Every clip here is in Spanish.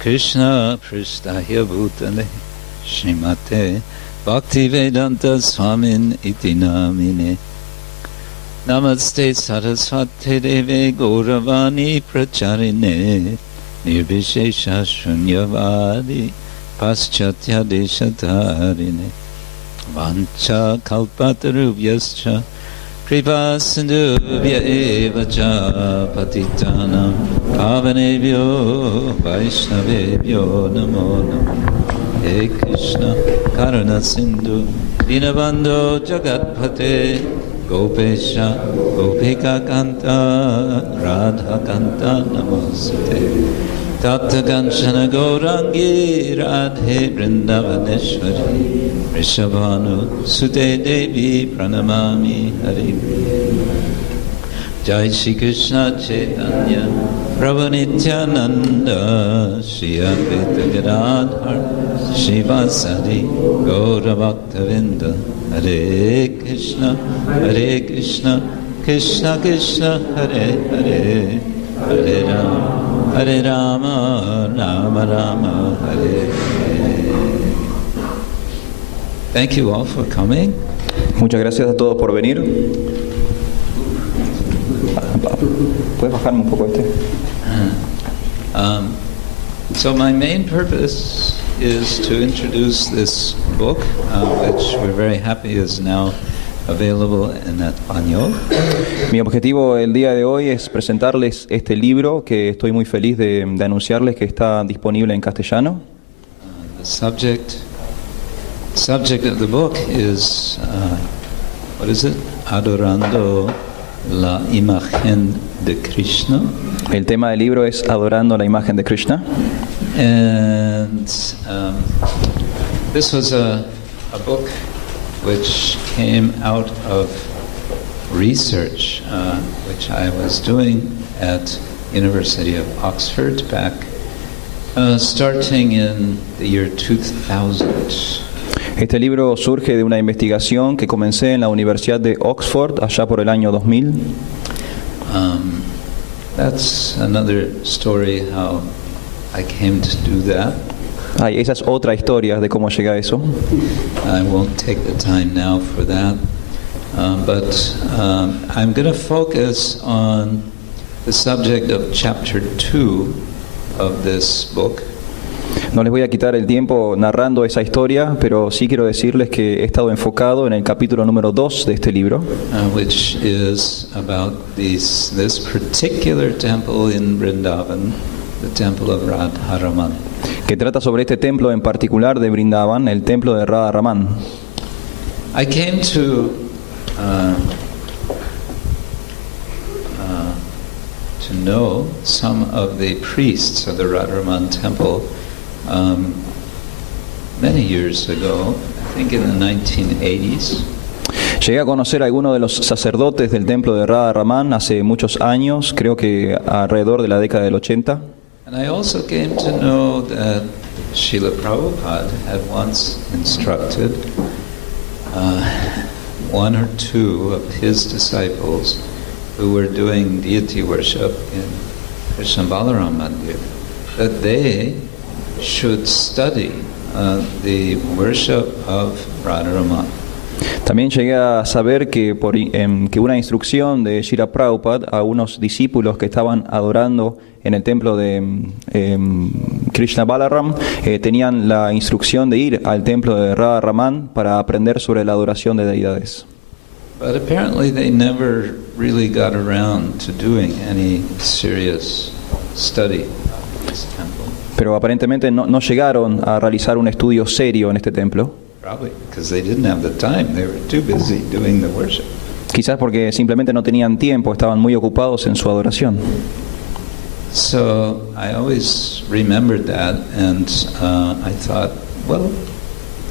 Krishna Prasthaya Bhutale Srimate Bhaktivedanta Swamin Iti Namine Namaste Saraswate Deve Gauravani Pracharine Nirvishesha Shunyavadi Paschatya Deshatarine Vancha Kalpatarubhyascha Kripa Sindhubhya Eva Cha Patitanam Pavanebhyo Vaishnavebhyo Namo Namo He Krishna Karuna Sindhu Dinabandho Jagatpate Gopesha Gopika Kanta Radha Kanta Namaste Tapta Kanchana Gaurangi Radhe Vrindavaneshwari Rishabhanu Sute Devi Pranamami Hari Jai Shri Krishna Chaitanya Prabhu Nityananda Shri Advaita Gadadhar Shri Vasadi Gaura Bhaktavinda Hare Krishna Krishna Krishna Hare Hare Hare Rama Hare Rama, Rama Rama, Hare Hare. Thank you all for coming. Muchas gracias a todos por venir. ¿Puedes bajarme un poco este? So my main purpose is to introduce this book, which we're very happy is now available in español. Mi objetivo el día de hoy es presentarles este libro que estoy muy feliz de anunciarles que está disponible en castellano. The subject of the book is, what is it? Adorando la Imagen de Krishna. El tema del libro es Adorando la Imagen de Krishna. And this was a book which came out of research which I was doing at University of Oxford back starting in the year 2000. Este libro surge de una investigación que comencé en la Universidad de Oxford allá por el año 2000. That's another story how I came to do that. Esa es otra historia de cómo llegué a eso. I won't take the time now for that, but I'm going to focus on the subject of chapter 2 of this book. No les voy a quitar el tiempo narrando esa historia, pero sí quiero decirles que he estado enfocado en el capítulo número 2 de este libro, Which is about this particular temple in Vrindavan, the temple of Radharaman. que trata sobre este templo en particular de Vrindavan, el templo de Radharaman. I came to know some of the priests of the Radharaman temple many years ago, I think in the 1980s. Llegué a conocer a algunos de los sacerdotes del templo de Radharaman hace muchos años, creo que alrededor de la década del 80. And I also came to know that Srila Prabhupada had once instructed one or two of his disciples who were doing deity worship in Krishna Balaram Mandir that they should study the worship of Radharaman. También llegué a saber que que una instrucción de Srila Prabhupada a unos discípulos que estaban adorando en el templo de Krishna Balaram tenían la instrucción de ir al templo de Radharaman para aprender sobre la adoración de deidades. But apparently they never really got around to doing any serious study of this temple. Pero aparentemente no llegaron a realizar un estudio serio en este templo. Probably because they didn't have the time. They were too busy doing the worship. Quizás porque simplemente no tenían tiempo, estaban muy ocupados en su adoración. So I always remembered that, and I thought, well,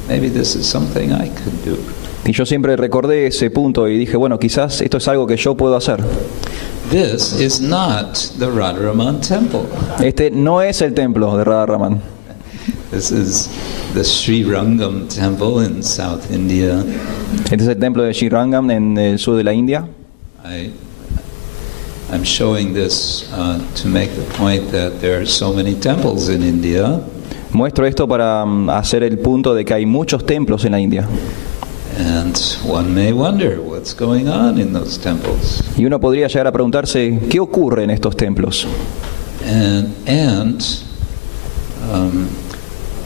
maybe this is something I could do. Y yo siempre recordé ese punto y dije, bueno, quizás esto es algo que yo puedo hacer. This is not the Radharaman temple. Este no es el templo de Radharaman. This is the Sri Rangam temple in South India. Este es el templo de Sri Rangam en el sur de la India. I'm showing this to make the point that there are so many temples in India. Muestro esto para hacer el punto de que hay muchos templos en la India. And one may wonder what's going on in those temples. Y uno podría llegar a preguntarse, ¿qué ocurre en estos templos? And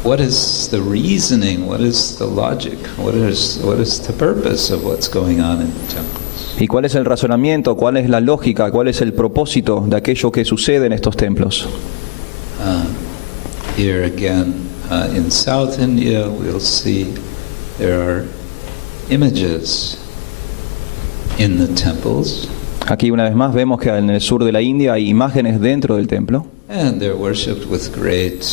what is the reasoning? What is the logic? What is the purpose of what's going on in the temples? ¿Y cuál es el razonamiento? ¿Cuál es la lógica? ¿Cuál es el propósito de aquello que sucede en estos templos? Here again, in South India, we'll see there are images in the temples. Aquí una vez más vemos que en el sur de la India hay imágenes dentro del templo. And they're worshipped with great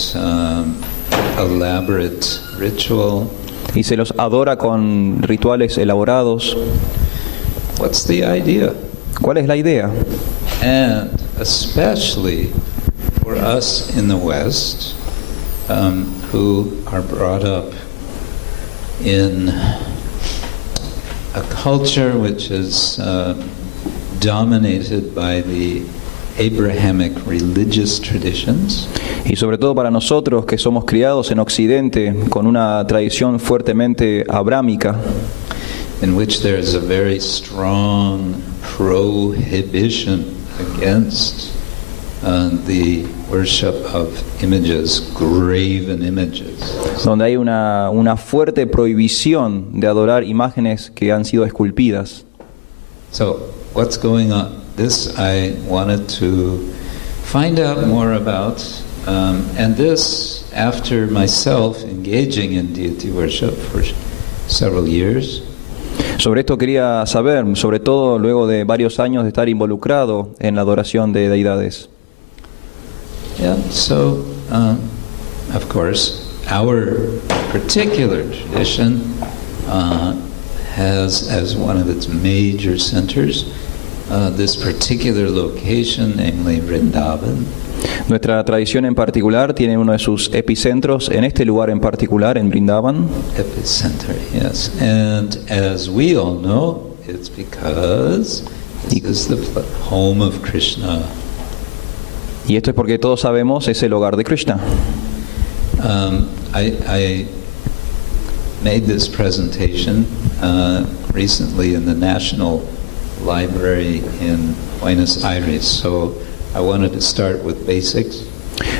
elaborate ritual. Y se los adora con rituales elaborados. What's the idea? ¿Cuál es la idea? And especially for us in the West, who are brought up in a culture which is dominated by the Abrahamic religious traditions. Y sobre todo para nosotros que somos criados en Occidente con una tradición fuertemente abrámica, in which there is a very strong prohibition against the worship of images, graven images. donde hay una fuerte prohibición de adorar imágenes que han sido esculpidas. So, what's going on? This I wanted to find out more about, and this after myself engaging in deity worship for several years. Sobre esto quería saber, sobre todo luego de varios años de estar involucrado en la adoración de deidades. Yeah, so of course our particular tradition has as one of its major centers this particular location, namely Vrindavan. Nuestra tradición en particular tiene uno de sus epicentros en este lugar en particular, en Vrindavan. Epicenter, yes. And as we all know, it's because this is the home of Krishna. Y esto es porque todos sabemos es el hogar de Krishna. I made this presentation recently in the National Library in Buenos Aires, so I wanted to start with basics.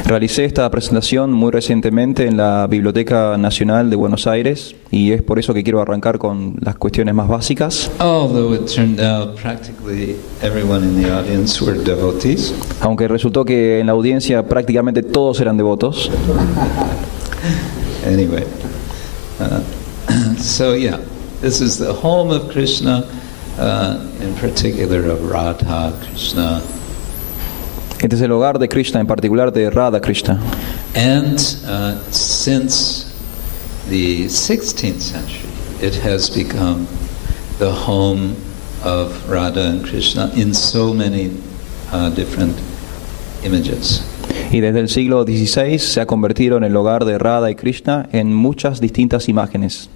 Realicé esta presentación muy recientemente en la Biblioteca Nacional de Buenos Aires y es por eso que quiero arrancar con las cuestiones más básicas. Although it turned out practically everyone in the audience were devotees. Aunque resultó que en la audiencia prácticamente todos eran devotos. Anyway, so yeah, this is the home of Krishna, in particular of Radha Krishna. Este es el hogar de Krishna, en particular de Radha Krishna. And since the 16th century, it has become the home of Radha and Krishna in so many different images. Y desde el siglo XVI se ha convertido en el hogar de Radha y Krishna en muchas distintas imágenes.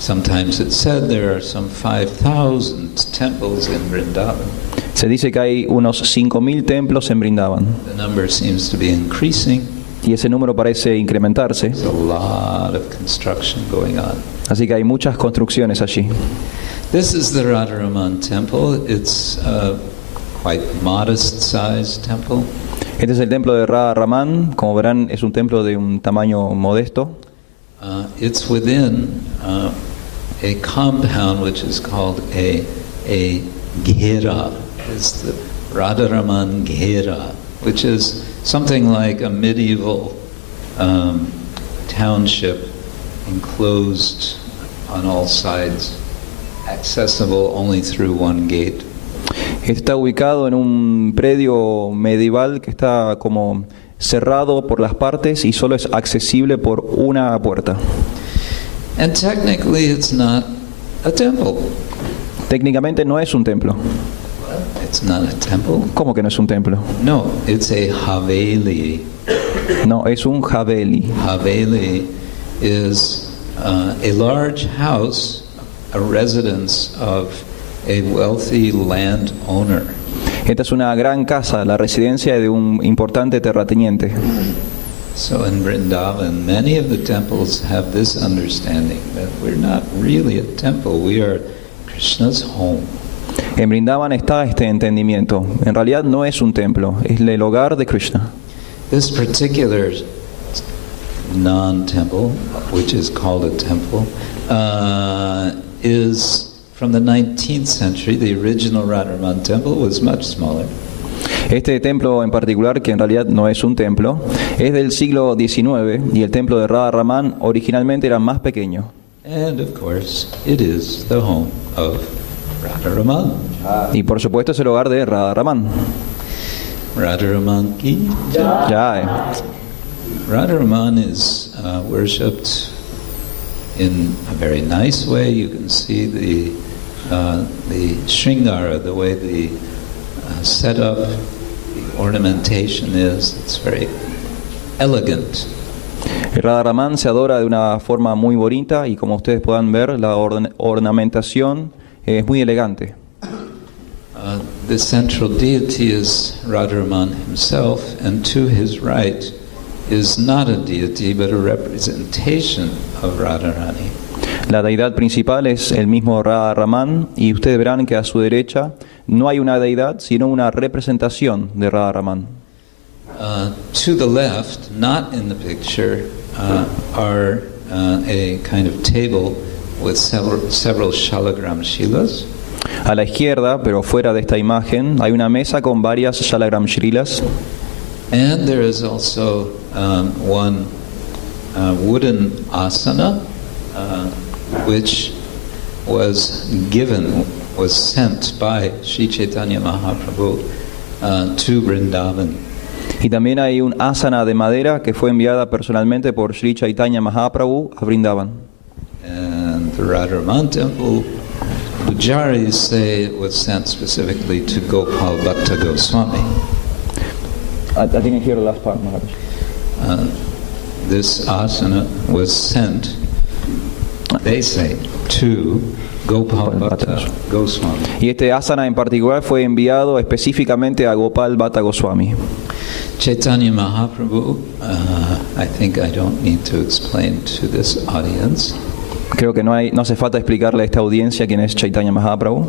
Sometimes it's said there are some 5,000 temples in Vrindavan. Se dice que hay unos 5.000 templos en Vrindavan. The number seems to be increasing. Y ese número parece incrementarse. There's a lot of construction going on. Así que hay muchas construcciones allí. This is the Radharaman temple. It's a quite modest-sized temple. Este es el templo de Radha Raman. Como verán, es un templo de un tamaño modesto. It's within a compound which is called a ghera. It's the Radharaman ghera, which is something like a medieval township enclosed on all sides, accessible only through one gate. Está ubicado en un predio medieval que está como cerrado por las partes y solo es accesible por una puerta. And technically it's not a temple. Técnicamente no es un templo. It's not a temple? ¿Cómo que no es un templo? No, it's a haveli. No, es un haveli. Haveli is a large house, a residence of a wealthy landowner. Esta es una gran casa, la residencia de un importante terrateniente. So in Vrindavan, many of the temples have this understanding that we're not really a temple, we are Krishna's home. En Vrindavan está este entendimiento. En realidad no es un templo, es el hogar de Krishna. This particular non-temple, which is called a temple, is from the 19th century. The original Radharaman temple was much smaller. Este templo en particular, que en realidad no es un templo, es del siglo XIX y el templo de Radharaman originalmente era más pequeño. And of course, it is the home of Radharaman. Y por supuesto es el hogar de Radharaman. Radharaman ki. Ya, Radharaman is worshipped in a very nice way. You can see the shringara, the way the setup, the ornamentation is. It's very elegant. Radharaman se adora de una forma muy bonita y como ustedes puedan ver, la ornamentación es muy elegante. The central deity is Radharaman himself, and to his right is not a deity but a representation of Radharani. La deidad principal es el mismo Radharaman y ustedes verán que a su derecha no hay una deidad sino una representación de Radharaman. To the left, not in the picture, are a kind of table with several shalagram shilas. A la izquierda, pero fuera de esta imagen, hay una mesa con varias shalagram shrilas. And there is also one wooden asana, which was sent by Sri Chaitanya Mahaprabhu to Vrindavan. Y también hay un asana de madera que fue enviada personalmente por Sri Chaitanya Mahaprabhu a Vrindavan. And the Radharaman temple, Pujaris say it was sent specifically to Gopal Bhatta Goswami. I didn't hear the last part, Maharaj. This asana was sent, they say, to Gopal Bhatta Goswami. Y este asana en particular fue enviado específicamente a Gopal Bhatta Goswami. Chaitanya Mahaprabhu, I think I don't need to explain to this audience. Creo que no hace falta explicarle a esta audiencia quién es Chaitanya Mahaprabhu.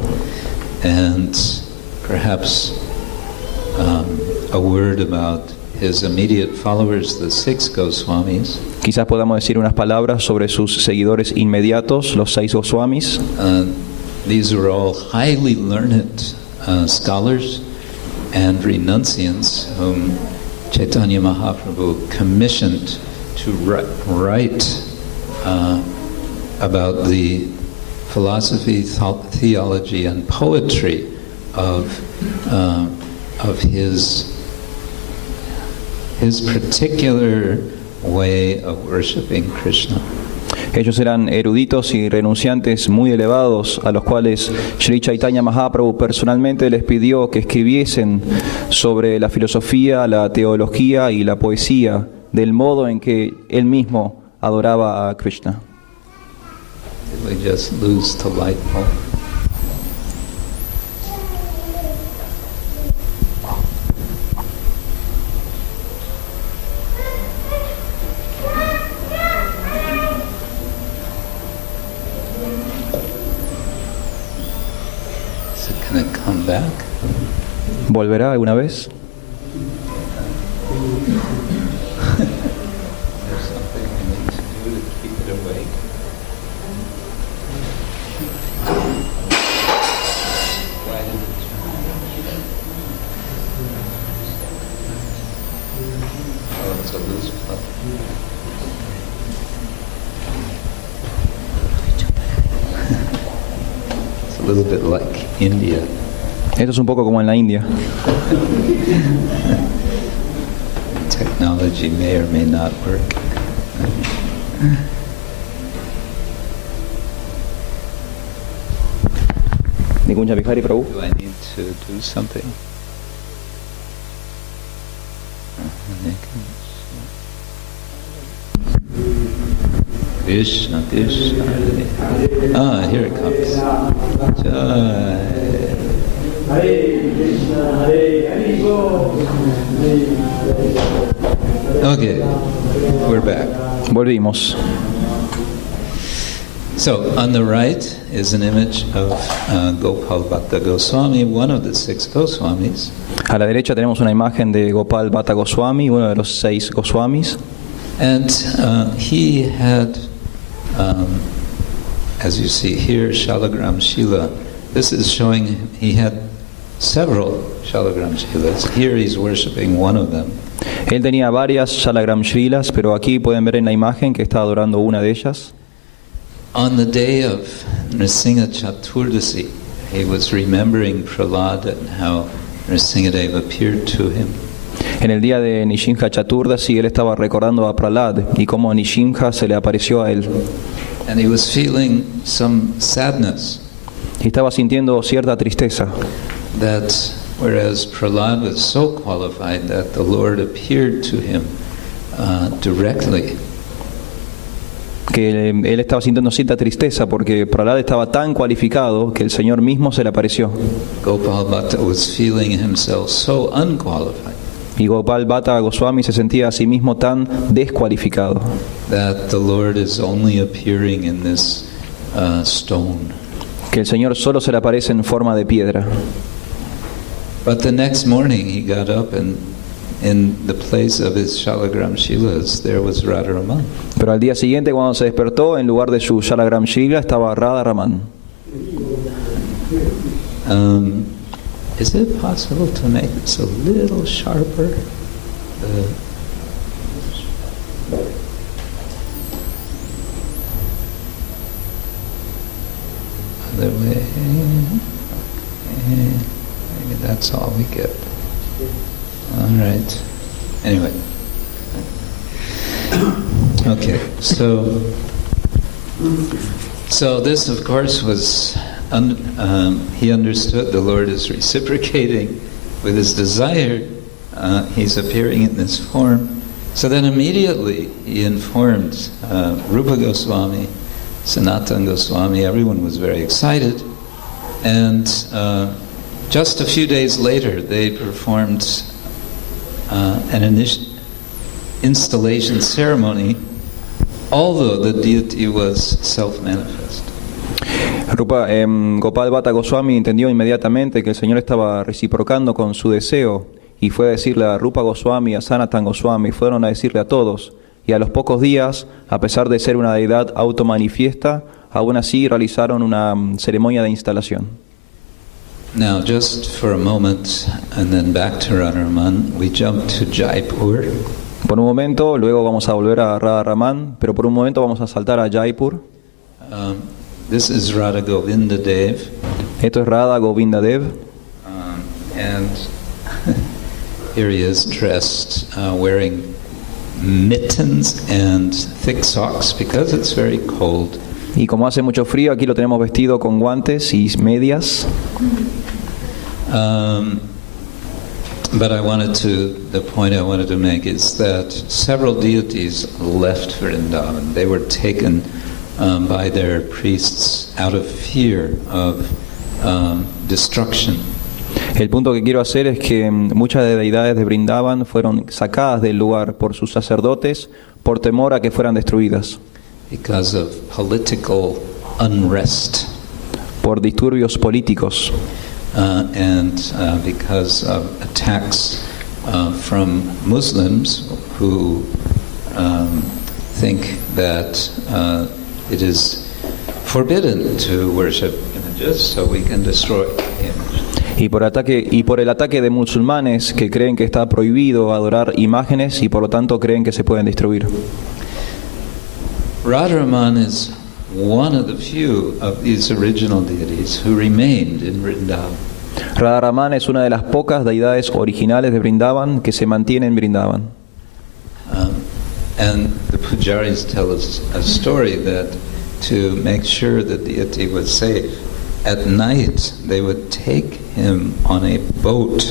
And perhaps a word about his immediate followers, the six Goswamis. Quizás podamos decir unas palabras sobre sus seguidores inmediatos, los 6 Goswamis. These are all highly learned scholars and renunciants whom Chaitanya Mahaprabhu commissioned to write about the philosophy, theology, and poetry of his particular way of worshiping Krishna. Ellos eran eruditos y renunciantes muy elevados a los cuales Sri Chaitanya Mahaprabhu personalmente les pidió que escribiesen sobre la filosofía, la teología y la poesía del modo en que él mismo adoraba a Krishna. Did we just lose the light bulb? Is it going to come back? ¿Volverá alguna vez? There's something we need to do to keep it awake. Why did it turn? Oh, it's a loose plug. It's a little bit like India. Esto es un poco como en la India. Technology may or may not work. Nikunja Bihari Prabhu. Do I need to do something? Krishna, Krishna. Ah, here it comes. Jai. Okay, we're back. Volvimos. So on the right is an image of Gopal Bhatta Goswami, one of the 6 Goswamis. A la derecha tenemos una imagen de Gopal Bhatta Goswami, uno de los 6 Goswamis. And he had, as you see here, Shalagram Shila. This is showing he had several Shalagram Shilas. Here he's worshipping one of them. Él tenía varias Shalagram Shrilas, pero aquí pueden ver en la imagen que está adorando una de ellas. On the day of Nrsimha Chaturdasi, he was remembering Prahlada and how Nrsimhadev appeared to him. En el día de Nrsimha Chaturdasi, él estaba recordando a Prahlad y cómo Nrsimha se le apareció a él. And he was feeling some sadness. Y estaba sintiendo cierta tristeza. That whereas Prahlad was so qualified that the Lord appeared to him directly. Que él estaba sintiendo cierta tristeza porque Prahlad estaba tan cualificado que el Señor mismo se le apareció. Gopal Bhatta was feeling himself so unqualified. Y Gopal Bhatta Goswami se sentía a sí mismo tan descualificado. That the Lord is only appearing in this stone. Que el Señor solo se le aparece en forma de piedra. But the next morning he got up and in the place of his Shalagram Shilas there was Radharaman. Pero al día siguiente cuando se despertó, en lugar de su Shalagram Shila estaba Radharaman. Is it possible to make this a little sharper? Other way. Maybe that's all we get. All right. Anyway. Okay. So this, of course, was he understood the Lord is reciprocating with his desire. He's appearing in this form. So then immediately he informed Rupa Goswami, Sanatana Goswami. Everyone was very excited, and just a few days later they performed an installation ceremony, although the deity was self-manifest. Gopal Bhatta Goswami entendió inmediatamente que el Señor estaba reciprocando con su deseo y fue a decirle a Rupa Goswami, a Sanatana Goswami, fueron a decirle a todos. Y a los pocos días, a pesar de ser una deidad automanifiesta, aún así realizaron una ceremonia de instalación. Now, just for a moment, and then back to Radharaman, we jump to Jaipur. Por un momento, luego vamos a volver a Radharaman, pero por un momento vamos a saltar a Jaipur. This is Radha Govinda Dev. Esto es Radha Govinda Dev. And here he is dressed, wearing mittens and thick socks because it's very cold. Y como hace mucho frío, aquí lo tenemos vestido con guantes y medias. But the point I wanted to make is that several deities left Vrindavan. They were taken by their priests out of fear of destruction. El punto que quiero hacer es que muchas deidades de Vrindavan fueron sacadas del lugar por sus sacerdotes por temor a que fueran destruidas. Because of political unrest. Por disturbios políticos. And because of attacks from Muslims who think that it is forbidden to worship images, so we can destroy the image. Y por el ataque de musulmanes que creen que está prohibido adorar imágenes y por lo tanto creen que se pueden destruir. Radharaman is one of the few of these original deities who remained in Vrindavan. Radharaman es una de las pocas deidades originales de Vrindavan que se mantiene en Vrindavan. And the pujaris tell us a story that to make sure the deity was safe, at night they would take him on a boat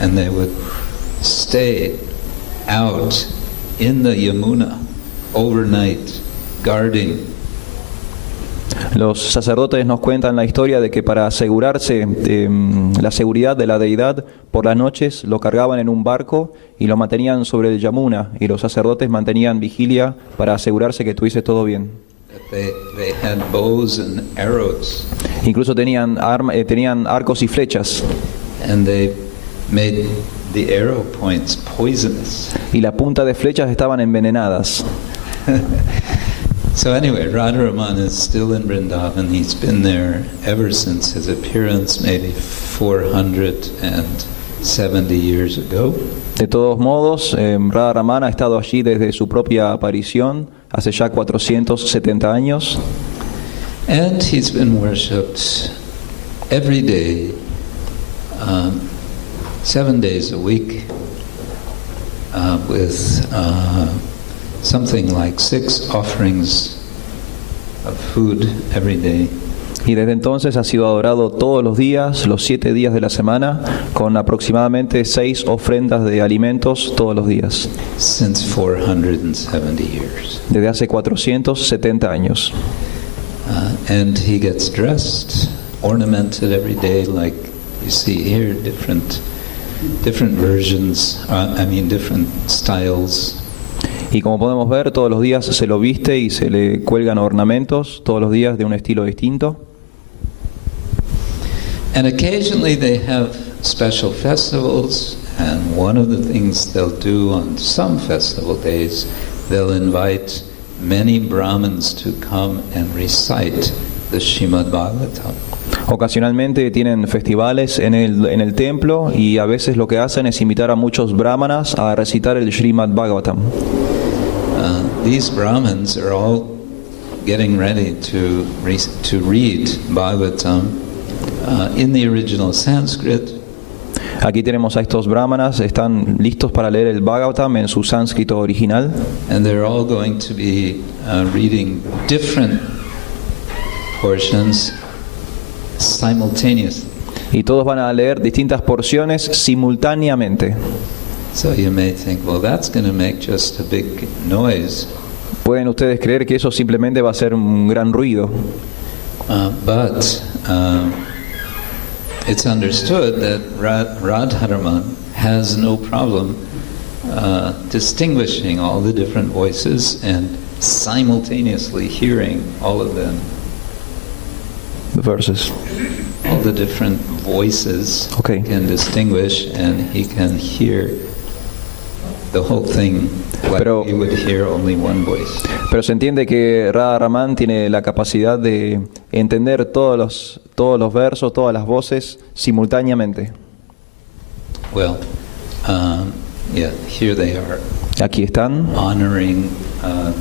and they would stay out in the Yamuna overnight guarding Los sacerdotes nos cuentan la historia de que para asegurarse la seguridad de la deidad, por las noches lo cargaban en un barco y lo mantenían sobre el Yamuna, y los sacerdotes mantenían vigilia para asegurarse que estuviese todo bien. They had bows and arrows, Incluso tenían arcos y flechas, and they made the arrow points poisonous. y la punta de flechas estaban envenenadas. So anyway, Radharaman is still in Vrindavan. He's been there ever since his appearance, maybe 470 years ago. De todos modos, Radharaman ha estado allí desde su propia aparición, hace ya 470 años. And he's been worshipped every day, 7 days a week, with something like 6 offerings of food every day. Y desde entonces ha sido adorado todos los días, los 7 días de la semana, con aproximadamente 6 ofrendas de alimentos todos los días, Since 470 years. desde hace 470 años. And he gets dressed, ornamented every day, like you see here, different versions, different styles. Y como podemos ver, todos los días se lo viste y se le cuelgan ornamentos, todos los días de un estilo distinto. And occasionally they have special festivals, and one of the things they'll do on some festival days, they'll invite many Brahmins to come and recite the Srimad Bhagavatam. Ocasionalmente tienen festivales en el templo, y a veces lo que hacen es invitar a muchos brahmanas a recitar el Srimad Bhagavatam. These Brahmins are all getting ready to read Bhagavatam in the original Sanskrit. Aquí tenemos a estos brahmanas, están listos para leer el Bhagavatam en su sánscrito original. And they're all going to be reading different portions simultaneously. Y todos van a leer distintas porciones simultáneamente. So you may think, well, that's going to make just a big noise. Pueden ustedes creer que eso simplemente va a ser un gran ruido. But it's understood that Radharaman has no problem distinguishing all the different voices and simultaneously hearing all of them. The verses. All the different voices Okay. he can distinguish, and he can hear the whole thing like Pero- he would hear only one voice. Pero se entiende que Radharaman tiene la capacidad de entender todos los versos, todas las voces simultáneamente. Well, here they are Aquí están, honoring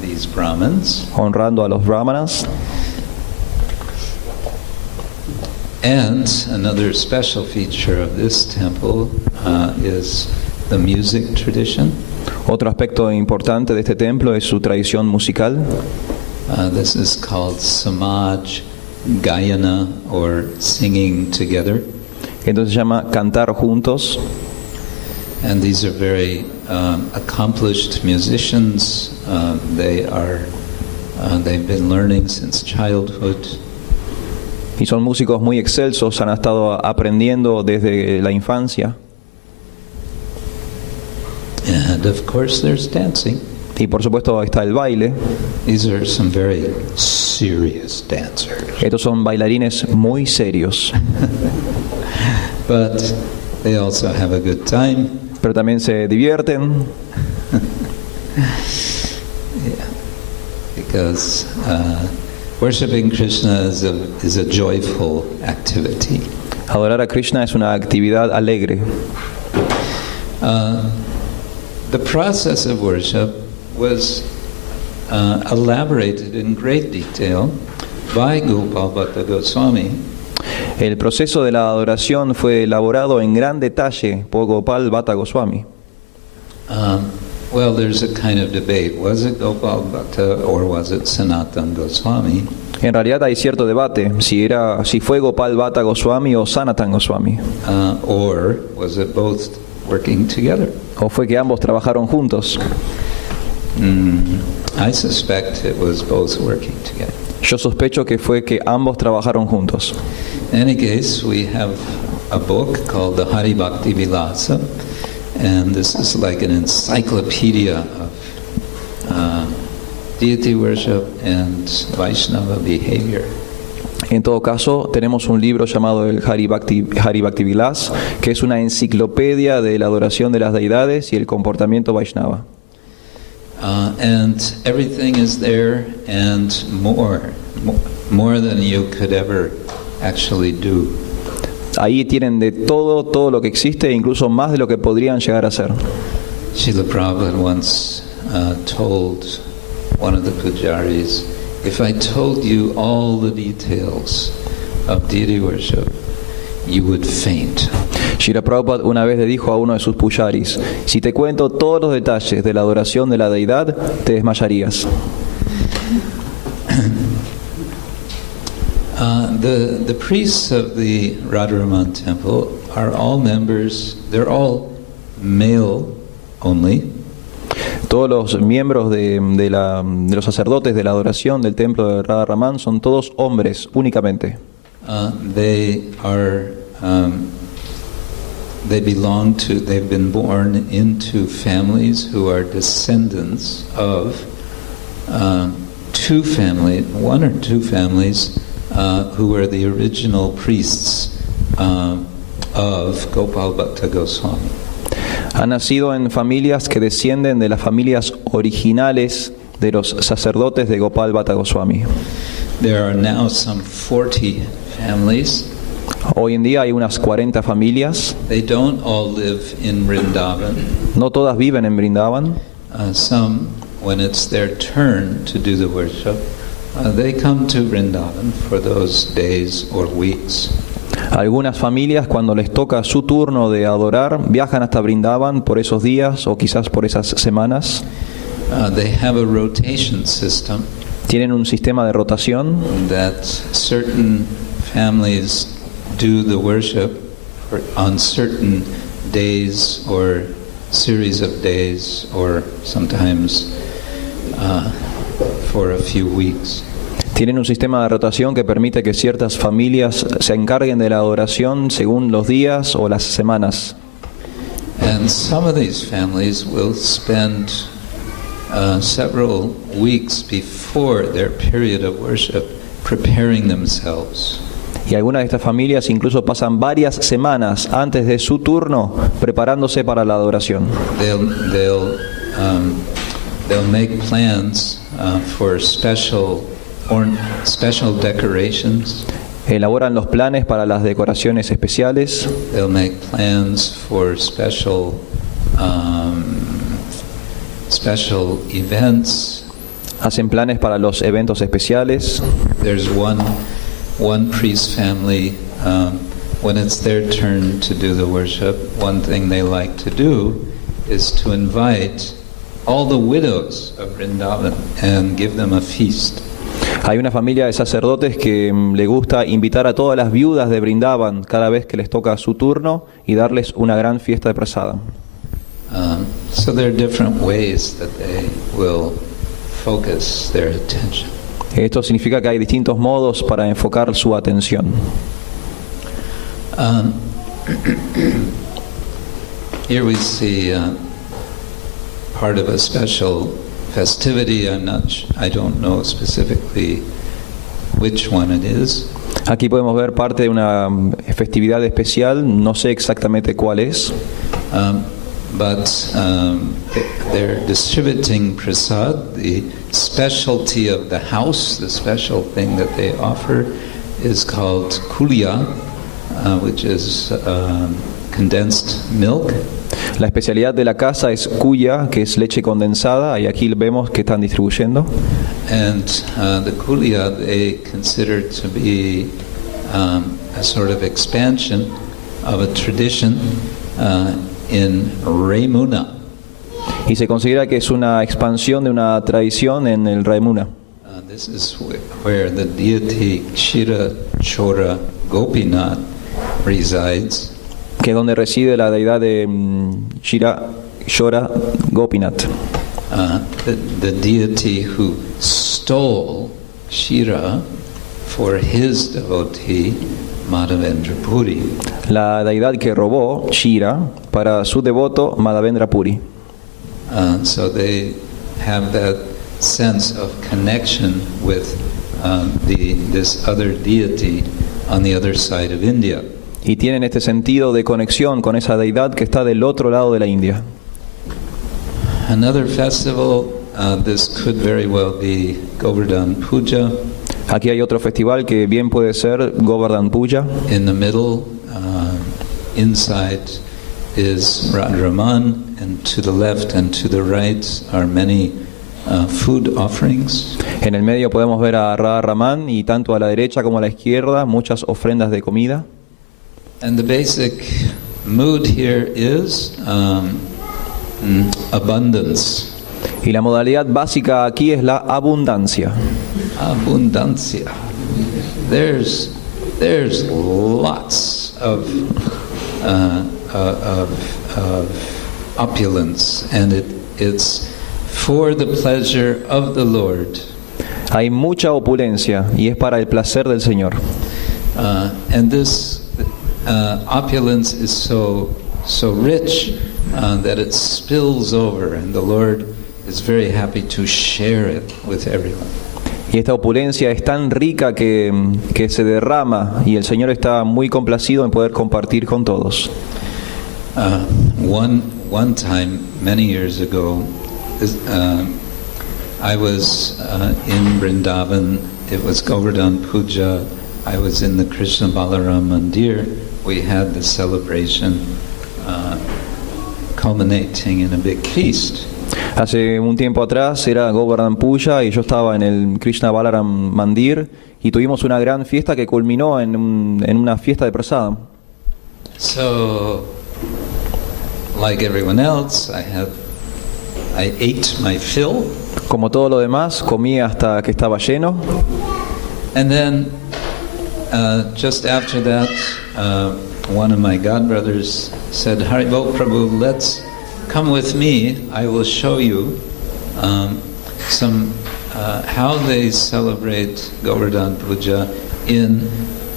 these Brahmins. honrando a los brahmanas. And another special feature of this temple is the music tradition. Otro aspecto importante de este templo es su tradición musical. This is called Samaj Gayana, or singing together. Entonces se llama cantar juntos. And these are very accomplished musicians. They've been learning since childhood. Y son músicos muy excelsos, han estado aprendiendo desde la infancia. And of course there's dancing. Y por supuesto está el baile. These are some very serious dancers. Estos son bailarines muy serios, But they also have a good time. pero también se divierten, Because worshiping Krishna is a joyful activity. Adorar a Krishna es una actividad alegre. The process of worship was elaborated in great detail by Gopal Bhatta Goswami. El proceso de la adoración fue elaborado en gran detalle por Gopal Bhatta Goswami. Well, there's a kind of debate. Was it Gopal Bhatta or was it Sanatana Goswami? En realidad hay cierto debate si fue Gopal Bhatta Goswami o Sanatana Goswami, Or was it both working together? o fue que ambos trabajaron juntos. I suspect it was both working together. Yo sospecho que fue que ambos trabajaron juntos. In any case, we have a book called the Hari Bhakti Vilasa, and this is like an encyclopedia of deity worship and Vaishnava behavior. En todo caso, tenemos un libro llamado el Hari Bhakti Vilas, que es una enciclopedia de la adoración de las deidades y el comportamiento Vaishnava. And everything is there and more than you could ever actually do. Ahí tienen de todo lo que existe, incluso más de lo que podrían llegar a ser. Srila Prabhupada once told one of the pujaris, if I told you all the details of deity worship, you would faint. Srila Prabhupada una vez le dijo a uno de sus pujaris, si te cuento todos los detalles de la adoración de la deidad, te desmayarías. The priests of the Radharaman temple are all members, they're all male only. Todos los miembros de los sacerdotes de la adoración del templo de Radharaman son todos hombres únicamente. They've been born into families who are descendants of one or two families who were the original priests of Gopal Bhatta Goswami. Han nacido en familias que descienden de las familias originales de los sacerdotes de Gopal Bhatta Goswami. There are now some 40 families. Hoy en día hay unas 40 familias. They don't all live in Vrindavan. No todas viven en Vrindavan. Some, when it's their turn to do the worship, they come to Vrindavan for those days or weeks. Algunas familias, cuando les toca su turno de adorar, viajan hasta Vrindavan por esos días o quizás por esas semanas. They have a rotation system. Tienen un sistema de rotación. That certain families do the worship on certain days or series of days or sometimes for a few weeks. Tienen un sistema de rotación que permite que ciertas familias se encarguen de la adoración según los días o las semanas. And some of these families will spend several weeks before their period of worship preparing themselves. Y algunas de estas familias incluso pasan varias semanas antes de su turno preparándose para la adoración. They'll make plans for special decorations. Elaboran los planes para las decoraciones especiales. They'll make plans for special events. Hacen planes para los eventos especiales. There's one priest family, when it's their turn to do the worship, one thing they like to do is to invite all the widows of Vrindavan and give them a feast. Hay una familia de sacerdotes que le gusta invitar a todas las viudas de Vrindavan cada vez que les toca su turno y darles una gran fiesta de prasada. So there are different ways that they will focus their attention. Esto significa que hay distintos modos para enfocar su atención. Here we see part of a special festivity. I don't know specifically which one it is. Aquí podemos ver parte de una festividad especial, no sé exactamente cuál es. But they're distributing prasad. The specialty of the house, the special thing that they offer, is called kulia, which is condensed milk. La especialidad de la casa es kuya, que es leche condensada, y aquí vemos que están distribuyendo. And the kulia they consider to be a sort of expansion of a tradition in Raimuna. Y se considera que es una expansión de una tradición en el Raimuna. This is where the deity Kshira Gopinath resides. Que es donde reside la deidad de Kshira Gopinath. the deity who stole Kshira for his devotee Madhavendra Puri. La deidad que robó, Shira, para su devoto Madhavendra Puri. So they have that sense of connection with this other deity on the other side of India. Y tienen este sentido de conexión con esa deidad que está del otro lado de la India. Another festival, this could very well be Govardhan Puja. Aquí hay otro festival que bien puede ser Govardhan Puja. In the middle, inside is Radharaman, and to the left and to the right are many food offerings. En el medio podemos ver a Radha Raman y tanto a la derecha como a la izquierda muchas ofrendas de comida. And the basic mood here is abundance. Y la modalidad básica aquí es la abundancia. Abundancia. There's lots of opulence, and it's for the pleasure of the Lord. Hay mucha opulencia y es para el placer del Señor. And this opulence is so rich that it spills over, and the Lord is very happy to share it with everyone. Y esta opulencia es tan rica que se derrama y el Señor está muy complacido en poder compartir con todos. One time, many years ago, I was in Vrindavan. It was Govardhan Puja. I was in the Krishna Balaram Mandir. We had the celebration culminating in a big feast. Hace un tiempo atrás era Govardhan Puja y yo estaba en el Krishna Balaram Mandir y tuvimos una gran fiesta que culminó en una fiesta de prasadam. So, like everyone else, I ate my fill. Como todo lo demás, comí hasta que estaba lleno. And then, just after that, one of my godbrothers said, Haribol Prabhu, let's come with me. I will show you some how they celebrate Govardhan Puja in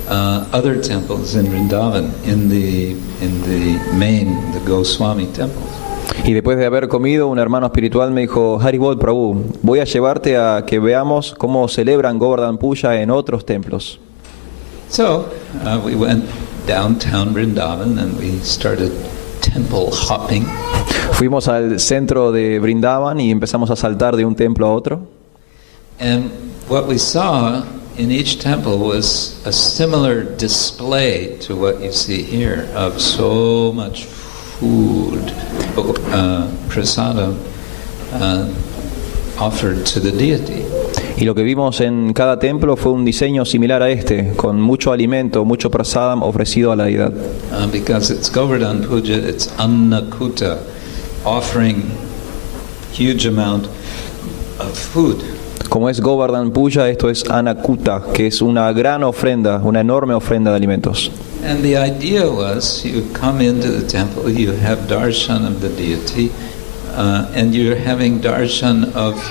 other temples in Vrindavan, in the main, the Goswami temple. Y después de haber comido, un hermano espiritual me dijo, Haribol Prabhu, voy a llevarte a que veamos cómo celebran Govardhan Puja en otros templos. So we went downtown Vrindavan and we started temple hopping. Fuimos al centro de Vrindavan y empezamos a saltar de un templo a otro. And what we saw in each temple was a similar display to what you see here, of so much food, prasadam, offered to the deity. Y lo que vimos en cada templo fue un diseño similar a este, con mucho alimento, mucho prasadam ofrecido a la deidad. Because it's Govardhan Puja, it's annakuta, offering huge amount of food. Como es Govardhan Puja, esto es Anakuta, que es una gran ofrenda, una enorme ofrenda de alimentos. And the idea was, you come into the temple, you have darshan of the deity, and you're having darshan of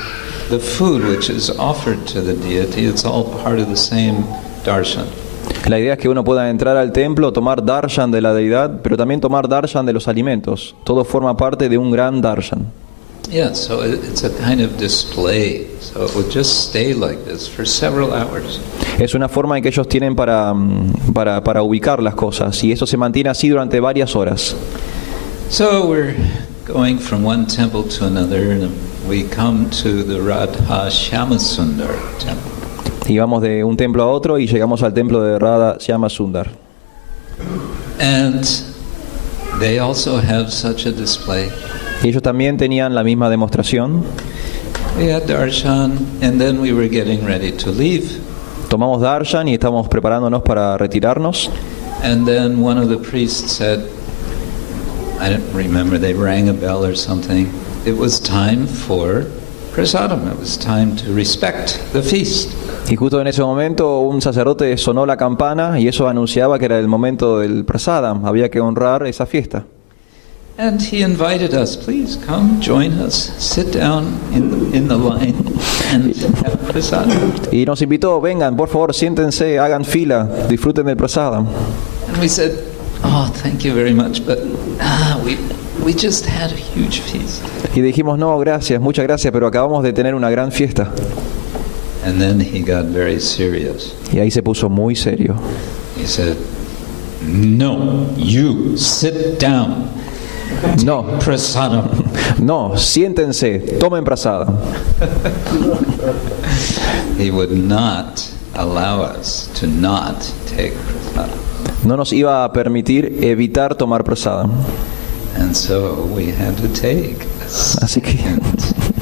the food which is offered to the deity. It's all part of the same darshan. La idea es que uno pueda entrar al templo, tomar darshan de la deidad, pero también tomar darshan de los alimentos. Todo forma parte de un gran darshan. Yeah, so it's a kind of display. So it would just stay like this for several hours. Es una forma en que ellos tienen para ubicar las cosas, y eso se mantiene así durante varias horas. So we're going from one temple to another, and we come to the Radha Shyamasundar temple. Y vamos de un templo a otro y llegamos al templo de Radha Shyamasundar. And they also have such a display. Y ellos también tenían la misma demostración. We had darshan, and then we were getting ready to leave. Tomamos darshan y estamos preparándonos para retirarnos. And then one of the priests said, I don't remember, they rang a bell or something. It was time for prasadam. It was time to respect the feast. Y justo en ese momento un sacerdote sonó la campana y eso anunciaba que era el momento del prasadam. Había que honrar esa fiesta. And he invited us, please come, join us, sit down in the line and have prasadam. Y nos invitó, vengan, por favor, siéntense, hagan fila, disfruten del prasadam. And we said, oh, thank you very much, but we just had a huge feast. Y dijimos, no, gracias, muchas gracias, pero acabamos de tener una gran fiesta. And then he got very serious. Y ahí se puso muy serio. He said, no, you sit down. No, Prasadam. no, siéntense, tomen prasadam. He would not allow us to not take prasadam. No nos iba a permitir evitar tomar prasadam. And so we had to take Así que,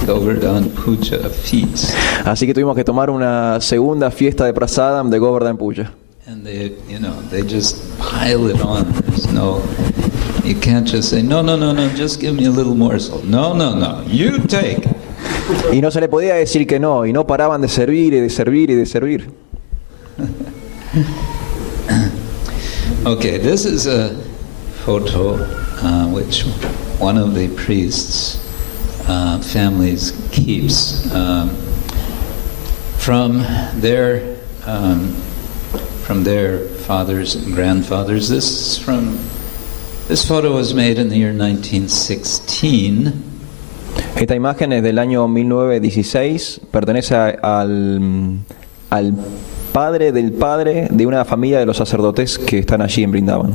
Govardhan Puja feast. así que tuvimos que tomar una segunda fiesta de prasadam de Govardhan Puja. And they just pile it on. There's no, you can't just say, no, just give me a little morsel. No, you take. Y no se le podía decir que no, y no paraban de servir y de servir y de servir. Okay, this is a photo which one of the priests' families keeps from their fathers and grandfathers. This photo was made in the year 1916. Esta imagen es del año 1916, pertenece al padre del padre de una familia de los sacerdotes que están allí en Brindavan.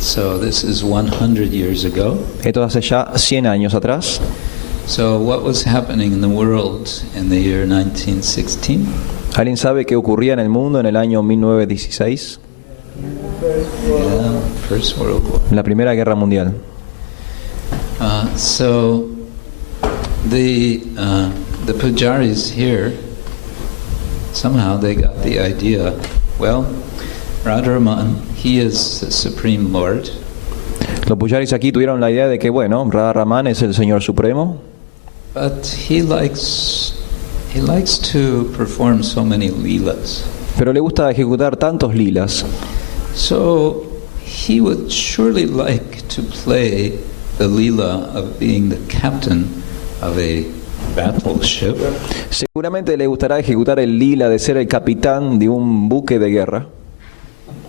So this is 100 years ago. Esto hace ya 100 años atrás. So what was happening in the world in the year 1916? ¿Alguien sabe qué ocurría en el mundo en el año 1916? Yeah, First World War. La Primera Guerra Mundial. So the pujaris here, somehow they got the idea, well, Radharaman, he is the Supreme Lord. Los pujaris aquí tuvieron la idea de que, bueno, Radharaman es el Señor Supremo, But he likes to perform so many leelas. pero le gusta ejecutar tantos lilas. So he would surely like to play the leela of being the captain of a battleship. Seguramente le gustará ejecutar el lila de ser el capitán de un buque de guerra,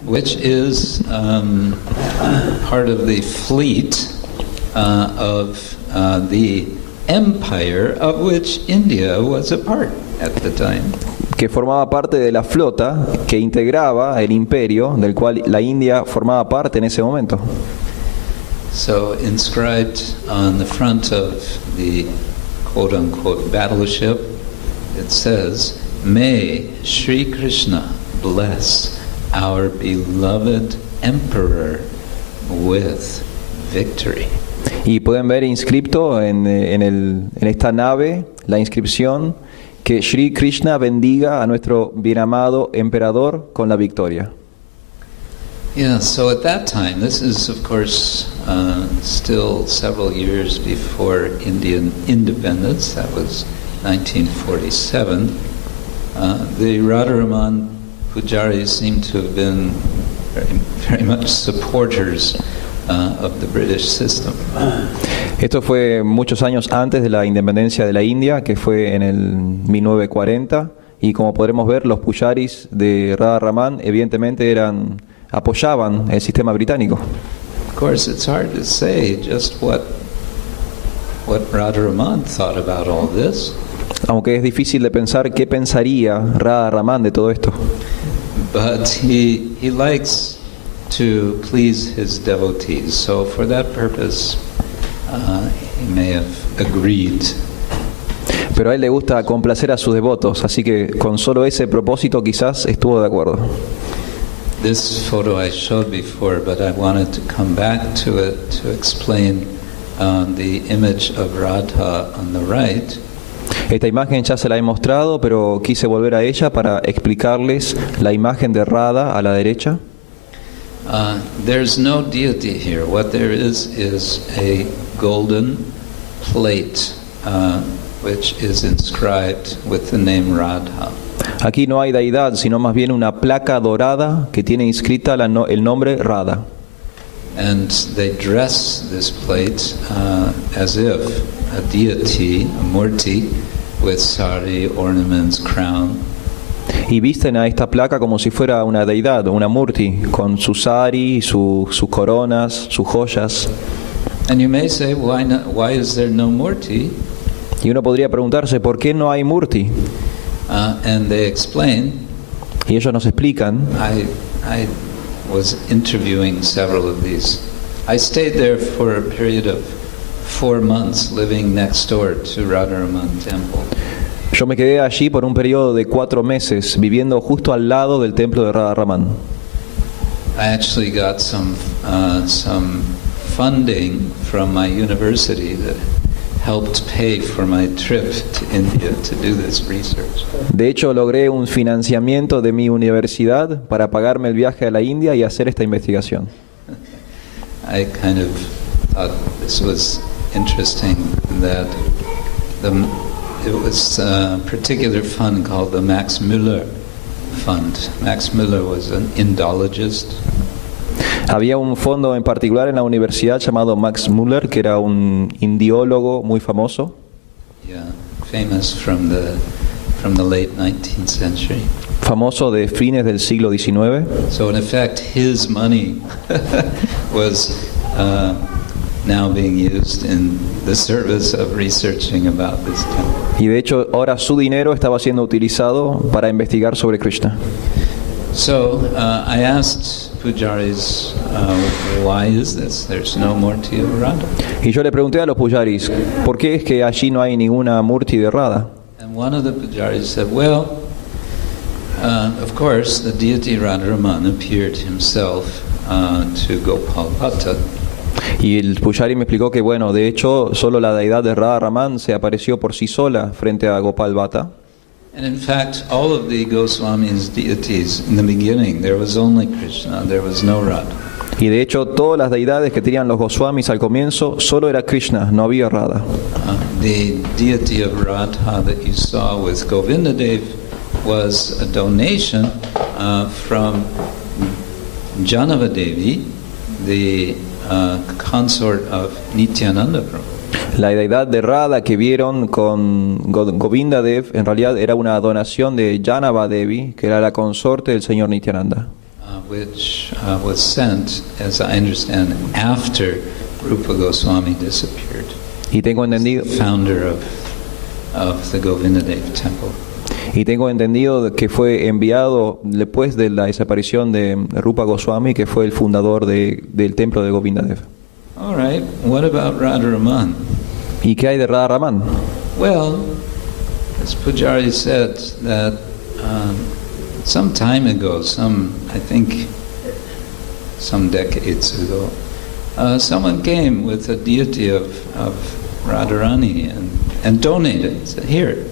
Which is part of the fleet of the empire of which India was a part at the time. que formaba parte de la flota que integraba el imperio del cual la India formaba parte en ese momento. So inscribed on the front of the quote-unquote battleship, it says, "May Sri Krishna bless our beloved emperor with victory." Y pueden ver inscripto en esta nave la inscripción que Sri Krishna bendiga a nuestro bien amado emperador con la victoria. Yeah, so at that time, this is of course still several years before Indian independence, that was 1947, the Radharaman Pujaris seem to have been very much supporters of the British system. Esto fue muchos años antes de la independencia de la India, que fue en el 1940, y como podremos ver, los pujaris de Radharaman evidentemente apoyaban el sistema británico. Of course, it's hard to say just what Radharaman thought about all this. Aunque es difícil de pensar qué pensaría Radharaman de todo esto. But he likes to please his devotees, so for that purpose he may have agreed. Pero a él le gusta complacer a sus devotos, así que con solo ese propósito quizás estuvo de acuerdo. This photo I showed before, but I wanted to come back to it to explain the image of Radha on the right. Esta imagen ya se la he mostrado, pero quise volver a ella para explicarles la imagen de Radha a la derecha. There's no deity here. What there is a golden plate which is inscribed with the name Radha. Aquí no hay deidad, sino más bien una placa dorada que tiene inscrita el nombre Radha. And they dress this plate as if a deity, a murti, with sari, ornaments, crown. Y visten a esta placa como si fuera una deidad, una murti, con su sari, sus coronas, sus joyas. And you may say, why is there no murti? Y uno podría preguntarse, ¿por qué no hay murti? And they explain. Y ellos nos explican. I was interviewing several of these. I stayed there for a period of 4 months, living next door to Radharaman Temple. Yo me quedé allí por un periodo de 4 meses, viviendo justo al lado del templo de Radharaman. I actually got some funding from my university that helped pay for my trip to India to do this research. De hecho, logré un financiamiento de mi universidad para pagarme el viaje a la India y hacer esta investigación. I kind of thought this was interesting that it was a particular fund called the Max Müller Fund. Max Müller was an Indologist. Había un fondo en particular en la universidad llamado Max Müller, que era un indiólogo muy famoso. Yeah, famous from the late 19th century. Famoso de fines del siglo XIX. So in effect, his money was now being used in the service of researching about this temple. Y de hecho, ahora su dinero estaba siendo utilizado para investigar sobre Krishna. So I asked pujaris, why is this? There's no murti of Radha. Y yo le pregunté a los pujaris, ¿por qué es que allí no hay ninguna murti de Radha? And one of the pujaris said, well, of course, the deity Radharaman appeared himself to Gopal Bhatta. Y el pujari me explicó que, bueno, de hecho, solo la deidad de Radharaman se apareció por sí sola frente a Gopal Bhatta. And in fact, all of the Goswamis' deities, in the beginning, there was only Krishna, there was no Radha. Y de hecho, todas las deidades que tenían los Goswamis al comienzo, solo era Krishna, no había Radha. The deity of Radha that you saw with Govindadev was a donation from Janavadevi, the consort of Nityananda Prabhu. La deidad de Radha que vieron con Govindadev en realidad era una donación de Janava Devi, que era la consorte del señor Nityananda. Which was sent, as I understand, after Rupa Goswami disappeared. Y tengo entendido, Founder of the Govindadev temple. Y tengo entendido que fue enviado después de la desaparición de Rupa Goswami, que fue el fundador del templo de Govindadev. All right, what about Radharaman? ¿Y qué hay de Radharaman? Well, as Pujari said, that some time ago, I think some decades ago, someone came with a deity of Radharani and donated. Said, here.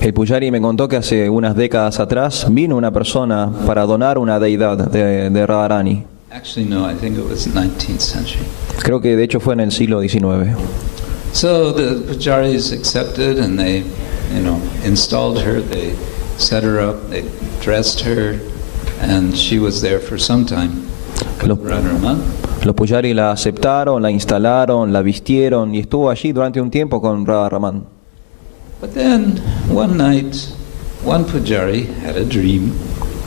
El Pujari me contó que hace unas décadas atrás vino una persona para donar una deidad de Radharani. Actually, no, I think it was 19th century. Creo que de hecho fue en el siglo XIX. So the Pujaris accepted and they, installed her, they set her up, they dressed her, and she was there for some time with Radharaman. Los Pujari la aceptaron, la instalaron, la vistieron y estuvo allí durante un tiempo con Radharaman. But then, one night, one Pujari had a dream.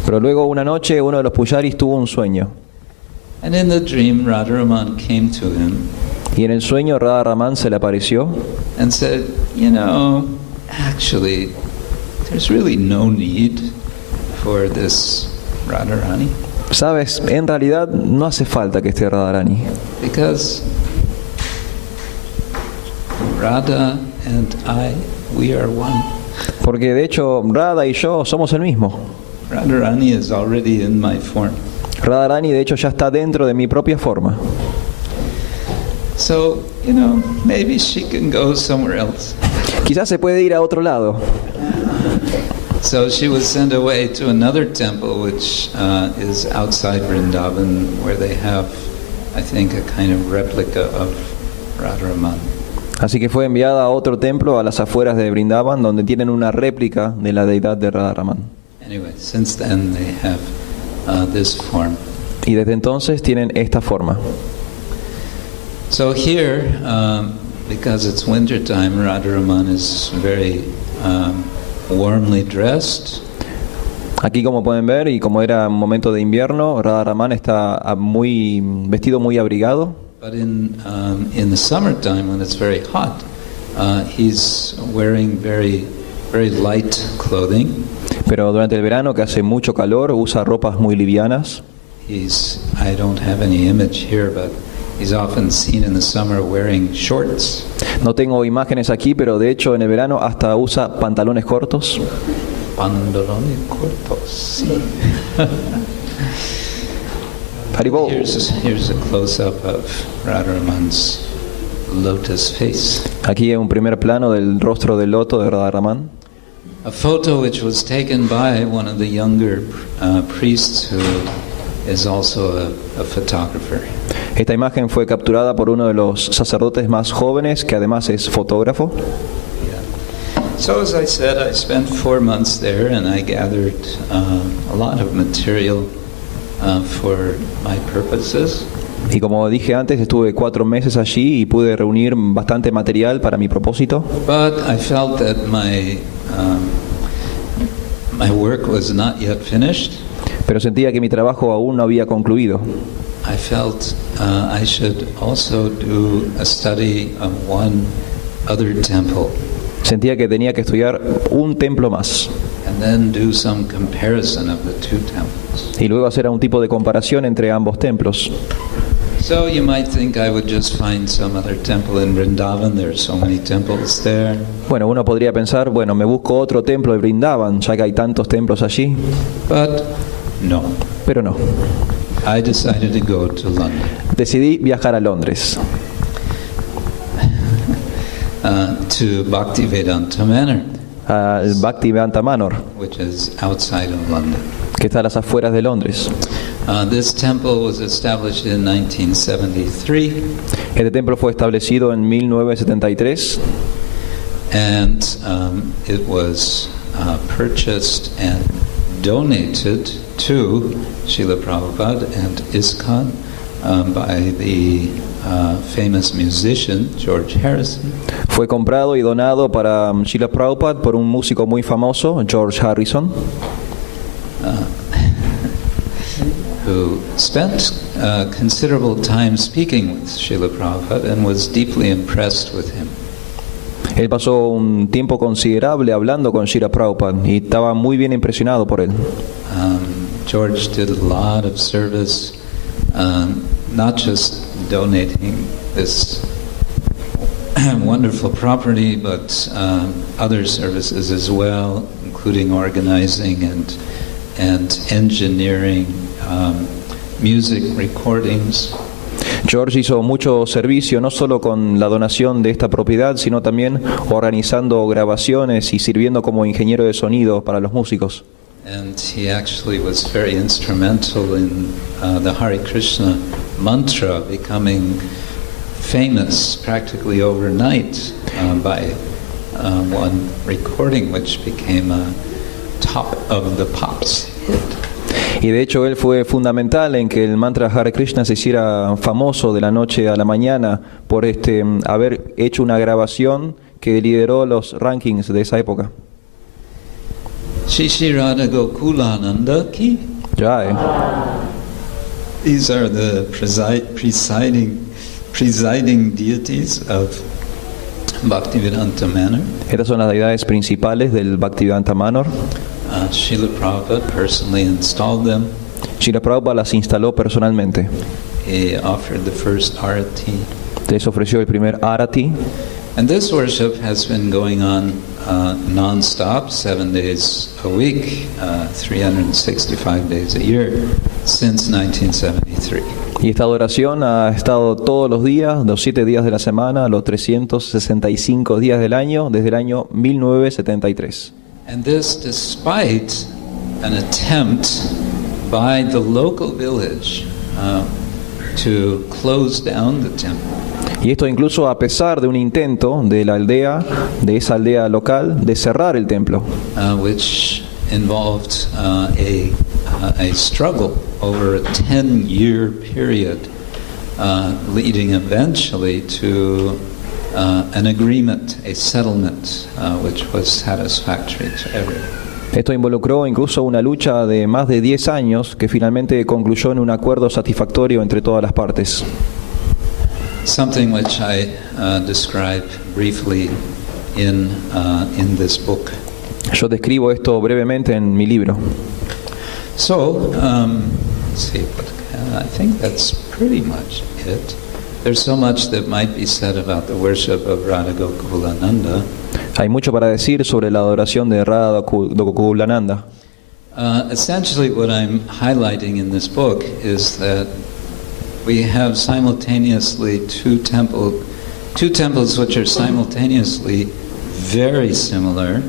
Pero luego una noche uno de los Pujaris tuvo un sueño. And in the dream, Radharaman came to him. Y en el sueño Radharaman se le apareció. And said, actually, there's really no need for this Radharani. Sabes, en realidad no hace falta que esté Radharani. Because Radha and I, we are one. Porque de hecho Radha y yo somos el mismo. Radharani is already in my form. Radharani de hecho ya está dentro de mi propia forma. So, maybe she can go somewhere else. Quizás se puede ir a otro lado. So she was sent away to another temple which is outside Vrindavan, where they have, I think, a kind of replica of Radharaman. Así que fue enviada a otro templo a las afueras de Vrindavan, donde tienen una réplica de la deidad de Radharaman. Anyway, since then they have this form. Y desde entonces tienen esta forma. So here, because it's winter time, Radharaman is very warmly dressed. Aquí, como pueden ver, y como era un momento de invierno, Radharaman está vestido muy abrigado. But in the summertime, when it's very hot, he's wearing very light clothing. Pero durante el verano, que hace mucho calor, usa ropas muy livianas. I don't have any image here, but he's often seen in the summer wearing shorts. No tengo imágenes aquí, pero de hecho en el verano hasta usa pantalones cortos. Pantalones cortos, sí. Haribol. Here's a close-up of Radharaman's lotus face. Aquí un primer plano del rostro del loto de Radharaman. A photo which was taken by one of the younger priests who is also a photographer. Esta imagen fue capturada por uno de los sacerdotes más jóvenes, que además es fotógrafo. Yeah. So as I said, I spent 4 months there and I gathered a lot of material for my purposes. Y como dije antes, estuve 4 meses allí y pude reunir bastante material para mi propósito. But I felt that my work was not yet finished. Pero sentía que mi trabajo aún no había concluido. I felt I should also do a study of one other temple. Sentía que tenía que estudiar un templo más. And then do some comparison of the two temples. Y luego hacer un tipo de comparación entre ambos templos. So you might think I would just find some other temple in Vrindavan. There are so many temples there. Bueno, uno podría pensar, bueno, me busco otro templo de Vrindavan, ya que hay tantos templos allí. But no. Pero no. I decided to go to London. Decidí viajar a Londres. To Bhaktivedanta Manor. Al Bhaktivedanta Manor, Which is outside of London. que está a las afueras de Londres. This temple was established in 1973. Este templo fue establecido en 1973 and it was purchased and donated to Srila Prabhupada and ISKCON by the famous musician George Harrison. Fue comprado y donado para Srila Prabhupada por un músico muy famoso, George Harrison, who spent considerable time speaking with Srila Prabhupada and was deeply impressed with him. Él pasó un tiempo considerable hablando con Srila Prabhupada y estaba muy bien impresionado por él. George did a lot of service, not just donating this wonderful property, but other services as well, including organizing and engineering music recordings. George hizo mucho servicio, no solo con la donación de esta propiedad, sino también organizando grabaciones y sirviendo como ingeniero de sonido para los músicos. And he actually was very instrumental in the Hare Krishna mantra becoming famous practically overnight by one recording which became a top of the pops hit. Y de hecho él fue fundamental en que el mantra Hare Krishna se hiciera famoso de la noche a la mañana por haber hecho una grabación que lideró los rankings de esa época. Shishi Radha Gokulananda ki. Ya, These are the presiding deities of Bhaktivedanta Manor. Estas son las deidades principales del Bhaktivedanta Manor. Srila Prabhupada personally installed them. Srila Prabhupada las instaló personalmente. He offered the first arati. Les ofreció el primer arati. And this worship has been going on non-stop, 7 days a week, 365 days a year, since 1973. Y esta adoración ha estado todos los días, los 7 días de la semana, los 365 días del año, desde el año 1973. And this despite an attempt by the local village to close down the temple. Y esto incluso a pesar de un intento de la aldea, de esa aldea local, de cerrar el templo. Which involved a struggle over a 10-year period, leading eventually to an agreement, a settlement, which was satisfactory to everyone. Esto involucró incluso una lucha de más de 10 años que finalmente concluyó en un acuerdo satisfactorio entre todas las partes. Something which I describe briefly in this book. Yo describo esto brevemente en mi libro. So, let's see, I think that's pretty much it. There's so much that might be said about the worship of Radha Gokulananda. Hay mucho para decir sobre la adoración de Radha Gokulananda. Essentially, what I'm highlighting in this book is that we have simultaneously two temples which are simultaneously very similar.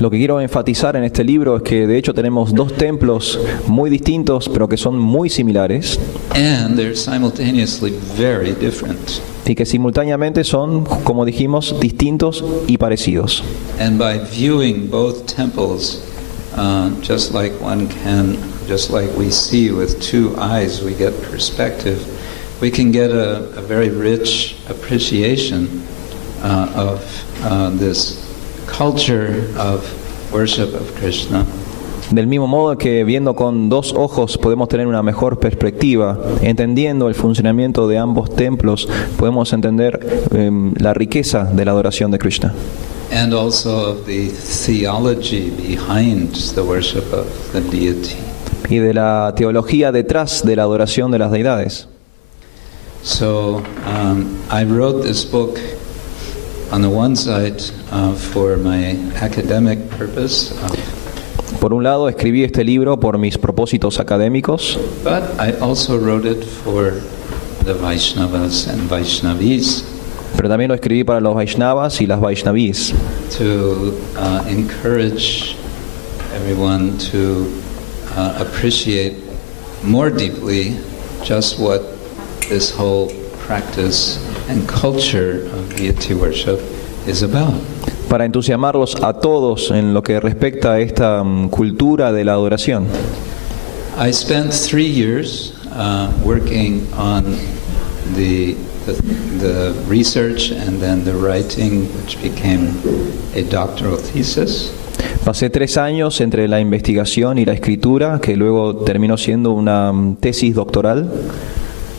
Lo que quiero enfatizar en este libro es que de hecho tenemos dos templos muy distintos pero que son muy similares And they're simultaneously very different. y que simultáneamente son, como dijimos, distintos y parecidos. And by viewing both temples, just like we see with two eyes, we get perspective. We can get a very rich appreciation of this culture of worship of Krishna. Del mismo modo que viendo con dos ojos podemos tener una mejor perspectiva, entendiendo el funcionamiento de ambos templos, podemos entender la riqueza de la adoración de Krishna. And also of the theology behind the worship of the deity. Y de la teología detrás de la adoración de las deidades. So I wrote this book on the one side for my academic purpose, Por un lado, escribí este libro por mis propósitos académicos, but I also wrote it for the Vaishnavas and Vaishnavis, pero también lo escribí para los Vaishnavas y las Vaishnavis, to encourage everyone to appreciate more deeply just what this whole practice and culture of deity worship is about. para entusiasmarlos a todos en lo que respecta a esta cultura de la adoración. I spent 3 years working on the research and then the writing, which became a doctoral thesis. Pasé 3 años entre la investigación y la escritura, que luego terminó siendo una tesis doctoral.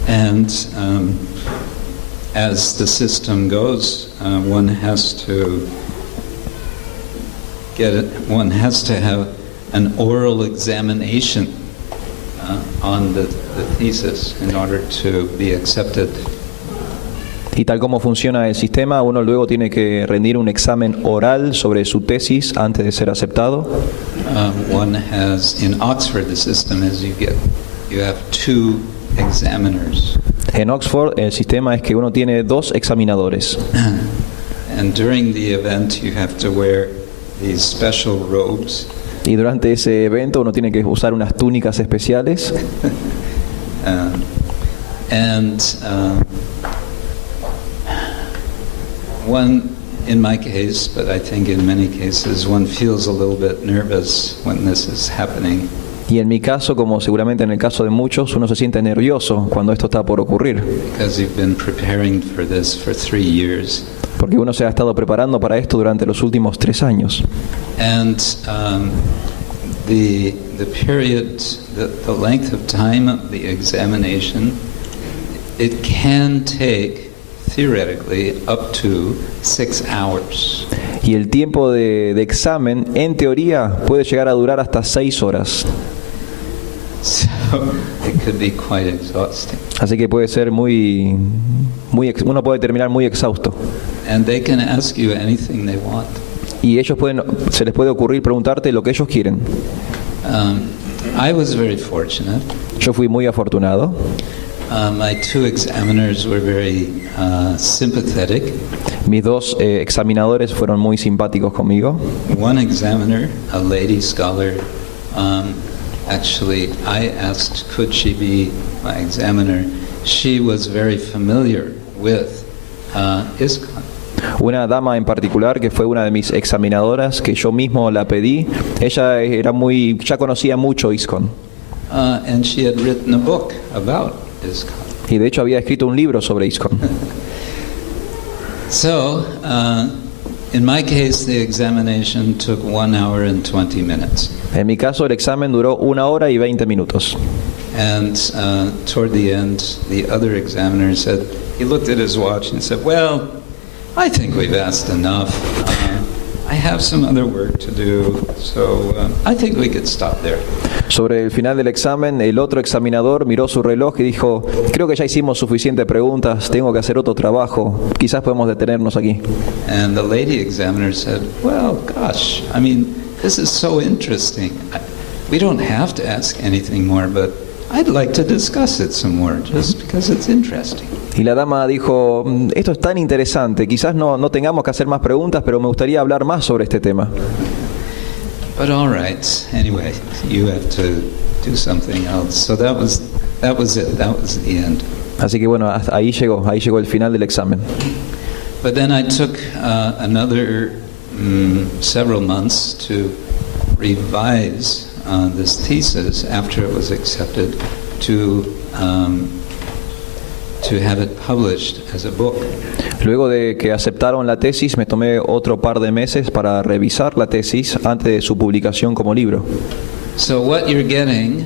And as the system goes, one has to have an oral examination on the thesis in order to be accepted. Y tal como funciona el sistema, uno luego tiene que rendir un examen oral sobre su tesis antes de ser aceptado. One has, in Oxford, the system is you have 2 examiners. En Oxford, el sistema es que uno tiene 2 examinadores. And during the event, you have to wear these special robes. Y durante ese evento uno tiene que usar unas túnicas especiales. One, in my case, but I think in many cases, one feels a little bit nervous when this is happening. Y en mi caso, como seguramente en el caso de muchos, uno se siente nervioso cuando esto está por ocurrir. Because you've been preparing for this for 3 years. Porque uno se ha estado preparando para esto durante los últimos 3 años. And the period, the length of time of the examination, it can take theoretically up to 6 hours. Y el tiempo de examen, en teoría, puede llegar a durar hasta 6 horas. So it could be quite exhausting. Así que puede ser uno puede terminar muy exhausto. And they can ask you anything they want. Y se les puede ocurrir preguntarte lo que ellos quieren. I was very fortunate. Yo fui muy afortunado. My 2 examiners were very sympathetic. Mis 2 examinadores fueron muy simpáticos conmigo. One examiner, a lady scholar, actually I asked could she be my examiner. She was very familiar with ISKCON. Una dama en particular que fue una de mis examinadoras, que yo mismo la pedí, ella ya conocía mucho ISKCON. And she had written a book about ISKCON. Y de hecho había escrito un libro sobre ISKCON. So, in my case, the examination took 1 hour and 20 minutes. En mi caso, el examen duró 1 hora y 20 minutos. And toward the end, the other examiner said, he looked at his watch and said, well, I think we've asked enough. I have some other work to do, so I think we could stop there. Sobre el final del examen, el otro examinador miró su reloj y dijo, creo que ya hicimos suficientes preguntas, tengo que hacer otro trabajo, quizás podemos detenernos aquí. And the lady examiner said, well, gosh, I mean, this is so interesting. We don't have to ask anything more, but I'd like to discuss it some more, just because it's interesting. Y la dama dijo, esto es tan interesante, quizás no tengamos que hacer más preguntas, pero me gustaría hablar más sobre este tema. But all right, anyway, you have to do something else. So that was it. That was the end. Así que bueno, hasta ahí llegó el final del examen. But then I took another several months to revise this thesis after it was accepted to have it published as a book. Luego de que aceptaron la tesis, me tomé otro par de meses para revisar la tesis antes de su publicación como libro. So what you're getting,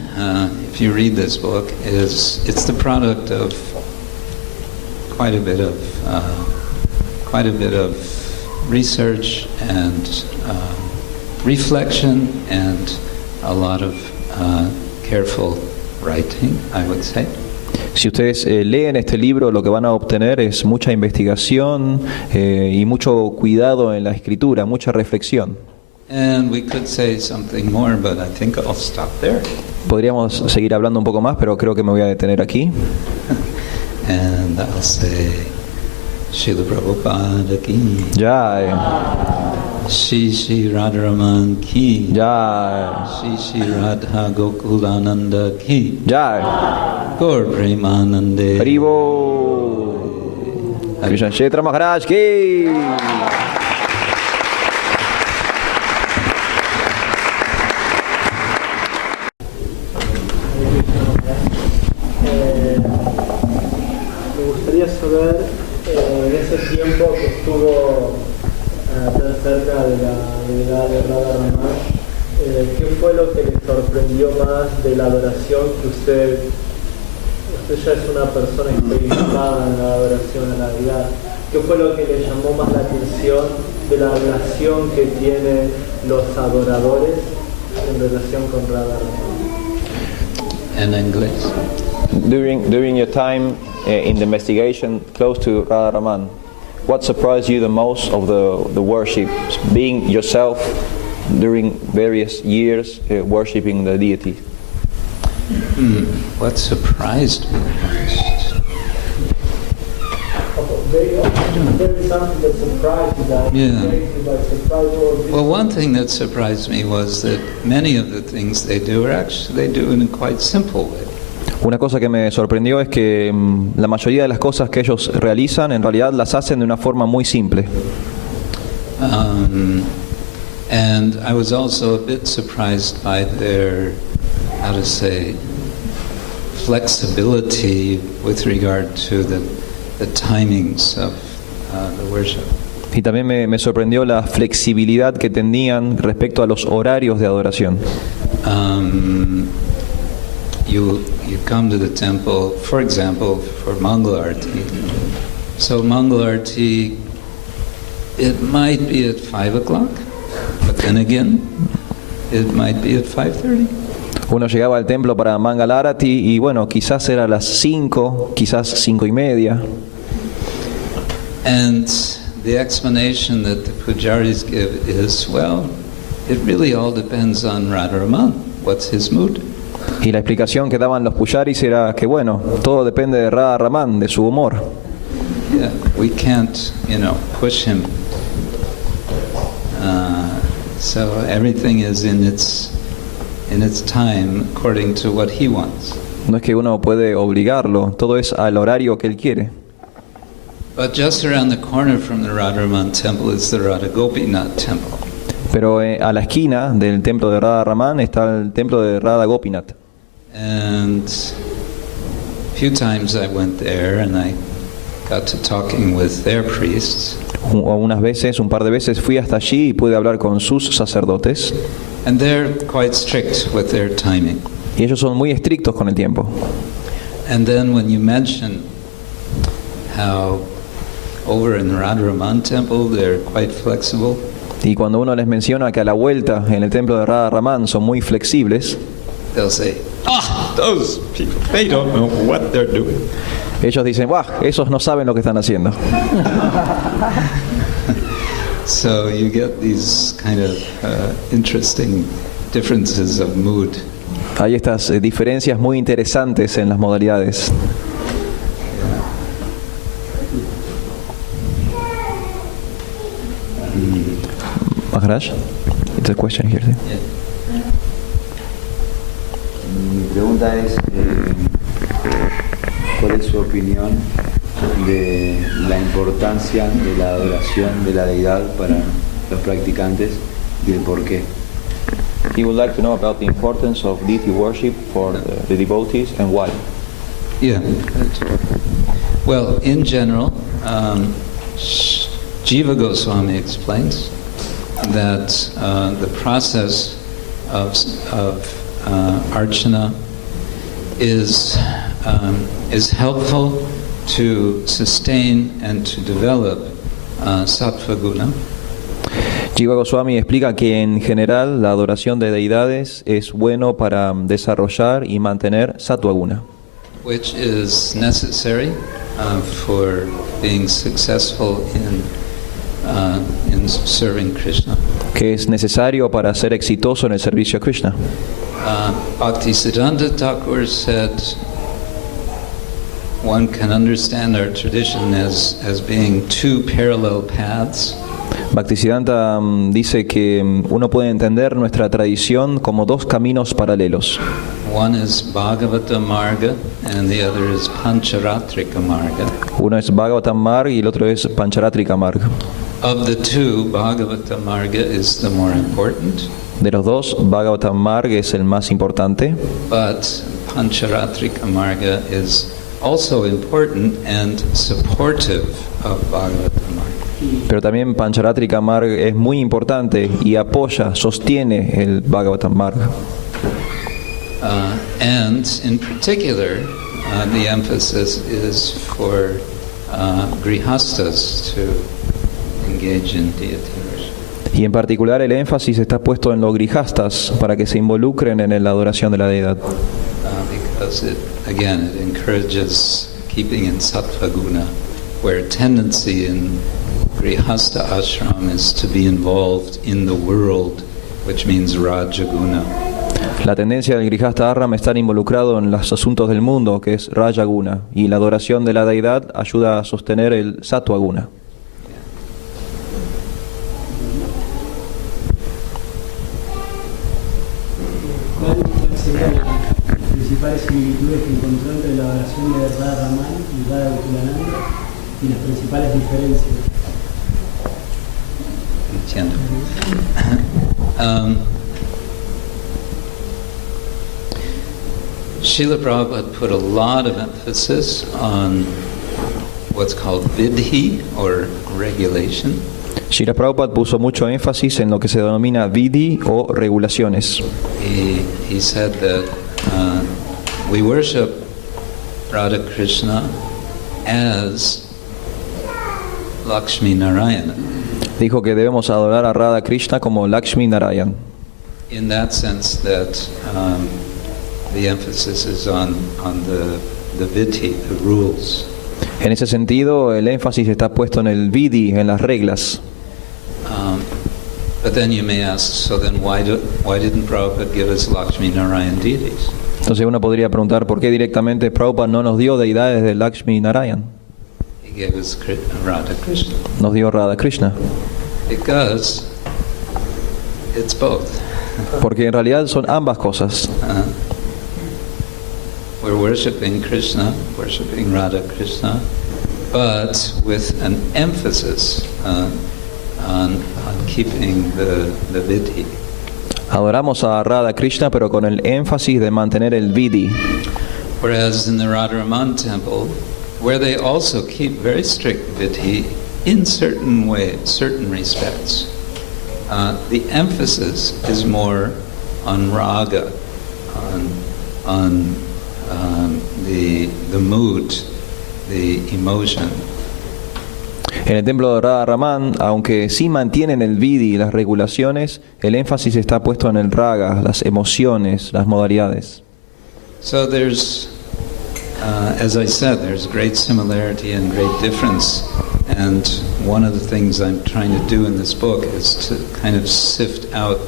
if you read this book, it's the product of quite a bit of research and reflection and a lot of careful writing, I would say. Si ustedes leen este libro, lo que van a obtener es mucha investigación y mucho cuidado en la escritura, mucha reflexión. And we could say something more, but I think I'll stop there. Podríamos seguir hablando un poco más, pero creo que me voy a detener aquí. And I'll say, Srila Prabhupada ki. Jai. Shri Radharaman ki. Jai. Shri Radha Gokulananda ki. Jai. Gaur Premanande. Haribo. Krishna-ksetra Maharaj ki. Me gustaría saber, en ese tiempo que estuvo tan cerca de la deidad de Radharama, ¿qué fue lo que le sorprendió más de la adoración que usted ya es una persona experimentada en la adoración a la deidad? ¿Qué fue lo que le llamó más la atención de la relación que tienen los adoradores en relación con Radharama? En inglés. During your time in the investigation close to Radharaman, what surprised you the most of the worship, being yourself during various years worshiping the deity? What surprised me most? There is something that surprised you, that Yeah. surprised. Well, one thing that surprised me was that many of the things they do are actually they do in a quite simple way. Una cosa que me sorprendió es que la mayoría de las cosas que ellos realizan en realidad las hacen de una forma muy simple. And I was also a bit surprised by their, how to say, flexibility with regard to the timings of the worship. Y también me sorprendió la flexibilidad que tenían respecto a los horarios de adoración. You come to the temple, for example, for Mangala Arati. So Mangala Arati, it might be at 5 o'clock, but then again, it might be at 5:30. Uno llegaba al templo para Mangalarati y bueno, quizás era a las 5, quizás 5:30. And the explanation that the pujaris give is, well, it really all depends on Radharaman. What's his mood? Y la explicación que daban los pujaris era que bueno, todo depende de Radharaman, de su humor. Yeah, we can't, push him. So everything is in its time according to what he wants. No es que uno puede obligarlo, todo es al horario que él quiere. But just around the corner from the Radharaman temple is the Radha Gopinath temple. Pero a la esquina del templo de Radha Raman está el templo de Radha Gopinath. And a few times I went there and I got to talking with their priests. Un par de veces fui hasta allí y pude hablar con sus sacerdotes. And they're quite strict with their timing. Y ellos son muy estrictos con el tiempo. And then when you mention how over in the Radharaman temple they're quite flexible, Y cuando uno les menciona que a la vuelta en el templo de Radha Raman son muy flexibles, they'll say, those people, they don't know what they're doing. ellos dicen, ¡buah! Esos no saben lo que están haciendo. So you get these kind of interesting differences of mood. Hay estas diferencias muy interesantes en las modalidades. Maharaj, it's a question here. Mi pregunta es, ¿cuál es su opinión de la importancia de la adoración de la deidad para los practicantes y el por qué? He would like to know about the importance of deity worship for the devotees and why. Yeah. Well, in general, Jiva Goswami explains that the process of archana is helpful to sustain and to develop sattva guna. Jiva Goswami explica que en general la adoración de deidades es bueno para desarrollar y mantener sattva guna, which is necessary for being successful in serving Krishna. que es necesario para ser exitoso en el servicio a Krishna. Bhaktisiddhanta Thakur said one can understand our tradition as being two parallel paths. Bhaktisiddhanta dice que uno puede entender nuestra tradición como dos caminos paralelos. One is Bhagavata Marga and the other is Pancharatrika Marga. Uno es Bhagavatam Marg y el otro es Pancharatrika Marg. Of the two, Bhagavata Marga is the more important, De los dos, Bhagavatam Marg es el más importante, but Pancharatrika Marga is also important and supportive of Bhagavata Marga. pero también Pancharatrika Marg es muy importante y apoya, sostiene el Bhagavatam Marg. And in particular, the emphasis is for grihastas to engage in deity worship. Y en particular el énfasis está puesto en los grijastas para que se involucren en la adoración de la deidad. Because it encourages keeping in sattva guna, where tendency in grihasta ashram is to be involved in the world, which means rajaguna. La tendencia del grijasta ashram es estar involucrado en los asuntos del mundo, que es rajaguna, y la adoración de la deidad ayuda a sostener el sattva guna. ¿Cuáles serían las principales similitudes que encontró entre la adoración de Radha Raman y Radha Gokulananda y las principales diferencias? Entiendo. Srila Prabhupada put a lot of emphasis on what's called vidhi, or regulation. Srila Prabhupada puso mucho énfasis en lo que se denomina vidhi o regulaciones. He said that we worship Radha Krishna as Lakshmi Narayana. Dijo que debemos adorar a Radha Krishna como Lakshmi Narayan. In that sense that the emphasis is on the vidhi, the rules. En ese sentido, el énfasis está puesto en el vidhi, en las reglas. But then you may ask, so then why didn't Prabhupada give us Lakshmi Narayan deities? Entonces uno podría preguntar por qué directamente Prabhupada no nos dio deidades de Lakshmi Narayan. He gave us Radha Krishna. Nos dio Radha Krishna. Because it's both. Porque en realidad son ambas cosas. We're worshiping Krishna, worshiping Radha Krishna, but with an emphasis on keeping the vidhi. Adoramos a Radha Krishna, pero con el énfasis de mantener el vidhi. Whereas in the Radharaman temple, where they also keep very strict vidhi in certain ways, certain respects, the emphasis is more on raga, on the mood, the emotion. En el templo de Radha Raman, aunque sí mantienen el vidhi y las regulaciones, el énfasis está puesto en el raga, las emociones, las modalidades. So there's, as I said, there's great similarity and great difference. And one of the things I'm trying to do in this book is to kind of sift out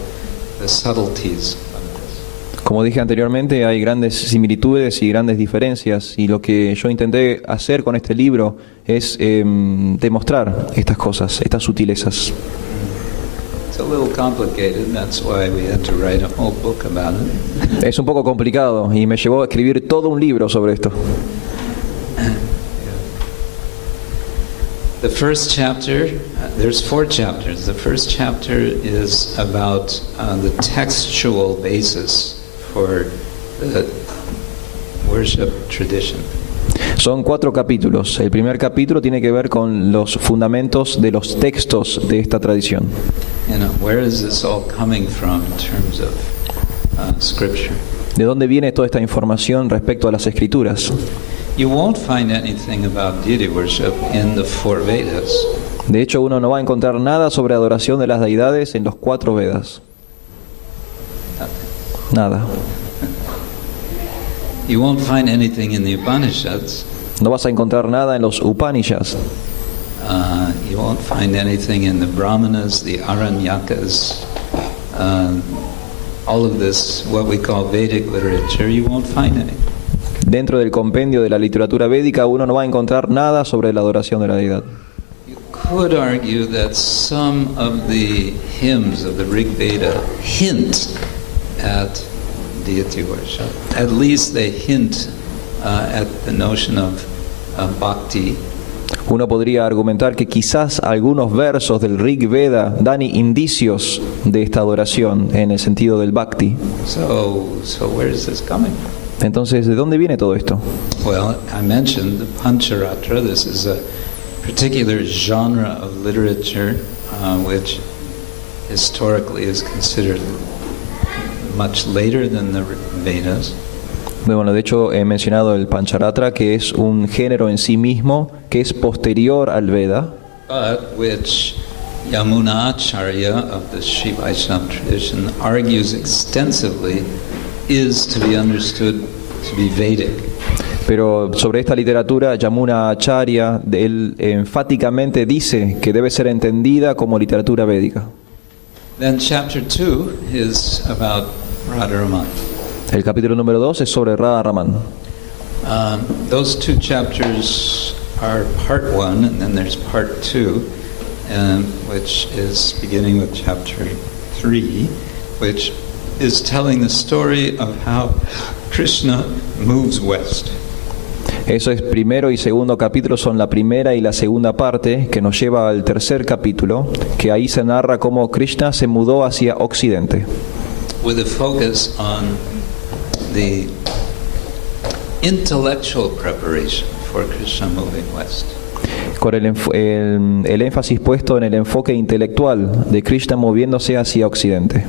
the subtleties of this. Como dije anteriormente, hay grandes similitudes y grandes diferencias, y lo que yo intenté hacer con este libro es demostrar estas cosas, estas sutilezas. It's a little complicated, that's why we had to write a whole book about it. Es un poco complicado y me llevó a escribir todo un libro sobre esto. The first chapter, there's 4 chapters. The first chapter is about the textual basis for the worship tradition. Son 4 capítulos. El primer capítulo tiene que ver con los fundamentos de los textos de esta tradición. You know, where is this all coming from in terms of scripture? ¿De dónde viene toda esta información respecto a las escrituras? You won't find anything about deity worship in the 4 Vedas. De hecho, uno no va a encontrar nada sobre adoración de las deidades en los 4 Vedas. Nada. You won't find anything in the Upanishads. No vas a encontrar nada en los Upanishads. You won't find anything in the Brahmanas, the Aranyakas, all of this, what we call Vedic literature, you won't find any. Dentro del compendio de la literatura védica uno no va a encontrar nada sobre la adoración de la deidad. You could argue that some of the hymns of the Rig Veda hint at deity worship. At least they hint at the notion of bhakti. Uno podría argumentar que quizás algunos versos del Rig Veda dan indicios de esta adoración en el sentido del bhakti. So where is this coming from? Entonces, ¿de dónde viene todo esto? Well, I mentioned the Pancharatra. This is a particular genre of literature which historically is considered much later than the Vedas. Bueno, de hecho he mencionado el Pancharatra, que es un género en sí mismo que es posterior al Veda, But which Yamunacharya of the Sri Vaishnava tradition argues extensively is to be understood to be Vedic. pero sobre esta literatura Yamuna Acharya él enfáticamente dice que debe ser entendida como literatura védica. Then chapter 2 is about Radharaman. El capítulo número 2 es sobre Radha Raman. Those 2 chapters are part 1, and then there's part 2, which is beginning with chapter 3, which is telling the story of how Krishna moves west. Eso es primero y segundo capítulo, son la primera y la segunda parte, que nos lleva al tercer capítulo, que ahí se narra cómo Krishna se mudó hacia occidente. With a focus on the intellectual preparation for Krishna moving west. Con el énfasis puesto en el enfoque intelectual de Krishna moviéndose hacia occidente.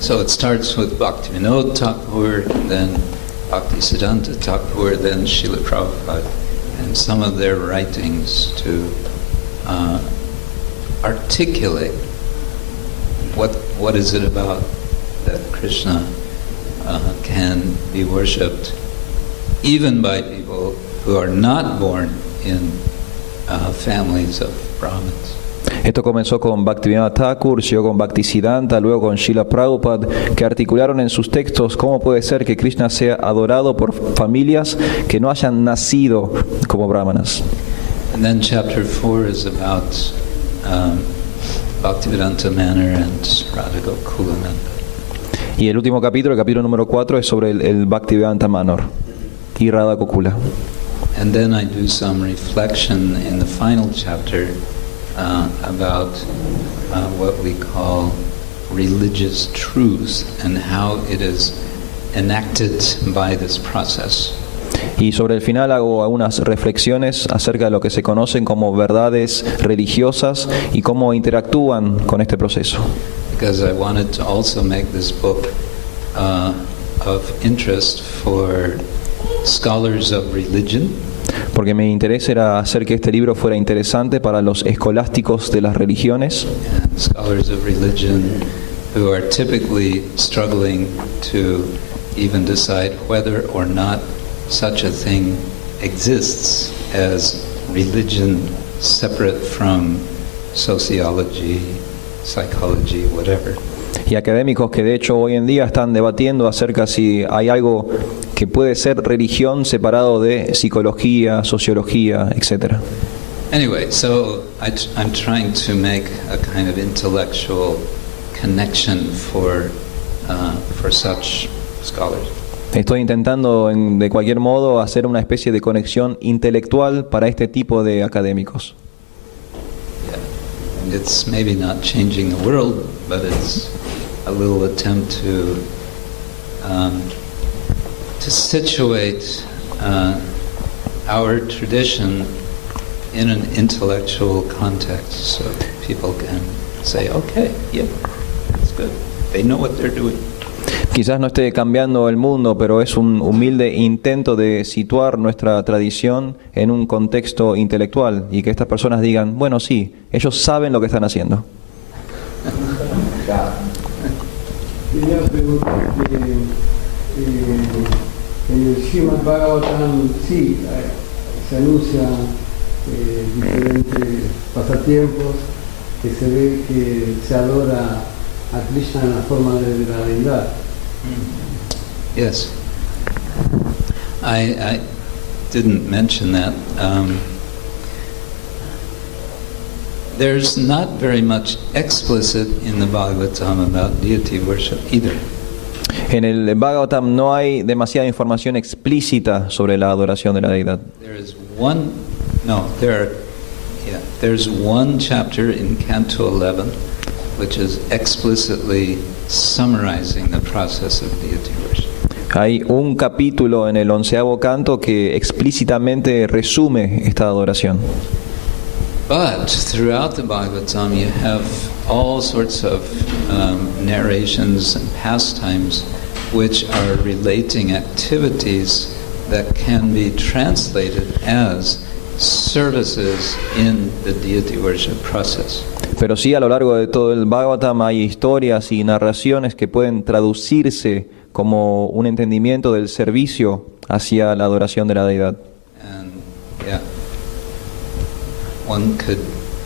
So it starts with Bhaktivinoda Thakur, then Bhaktisiddhanta Thakur, then Srila Prabhupada, and some of their writings to articulate what is it about that Krishna can be worshipped even by people who are not born in families of Brahmins. Esto comenzó con Bhaktivinoda Thakur, siguió con Bhaktisiddhanta, luego con Srila Prabhupada, que articularon en sus textos cómo puede ser que Krishna sea adorado por familias que no hayan nacido como brahmanas. And then chapter 4 is about Bhaktivedanta Manor and Radha Gokulananda. Y el último capítulo, el capítulo número 4, es sobre el Bhaktivedanta Manor y Radha Gokula. And then I do some reflection in the final chapter about what we call religious truth and how it is enacted by this process. Y sobre el final hago algunas reflexiones acerca de lo que se conocen como verdades religiosas y cómo interactúan con este proceso. Because I wanted to also make this book of interest for scholars of religion. Porque mi interés era hacer que este libro fuera interesante para los escolásticos de las religiones, And scholars of religion who are typically struggling to even decide whether or not such a thing exists as religion separate from sociology, psychology, whatever. y académicos que de hecho hoy en día están debatiendo acerca si hay algo que puede ser religión separado de psicología, sociología, etc. Anyway, so I'm trying to make a kind of intellectual connection for such scholars. Estoy intentando de cualquier modo hacer una especie de conexión intelectual para este tipo de académicos. Yeah. And it's maybe not changing the world, but it's a little attempt to situate our tradition in an intellectual context, so people can say, okay, yeah, that's good. They know what they're doing. Quizás no esté cambiando el mundo, pero es un humilde intento de situar nuestra tradición en un contexto intelectual y que estas personas digan, bueno, sí, ellos saben lo que están haciendo. Quería preguntar que en el Srimad Bhagavatam sí se anuncia diferentes pasatiempos, que se ve que se adora a Krishna en la forma de la deidad. Yes. I didn't mention that. There's not very much explicit in the Bhagavatam about deity worship either. En el Bhagavatam no hay demasiada información explícita sobre la adoración de la deidad. There's one chapter in Canto 11 which is explicitly summarizing the process of deity worship. Hay un capítulo en el 11º canto que explícitamente resume esta adoración. But throughout the Bhagavatam you have all sorts of narrations and pastimes which are relating activities that can be translated as services in the deity worship process. Pero sí, a lo largo de todo el Bhagavatam hay historias y narraciones que pueden traducirse como un entendimiento del servicio hacia la adoración de la deidad. And yeah, one could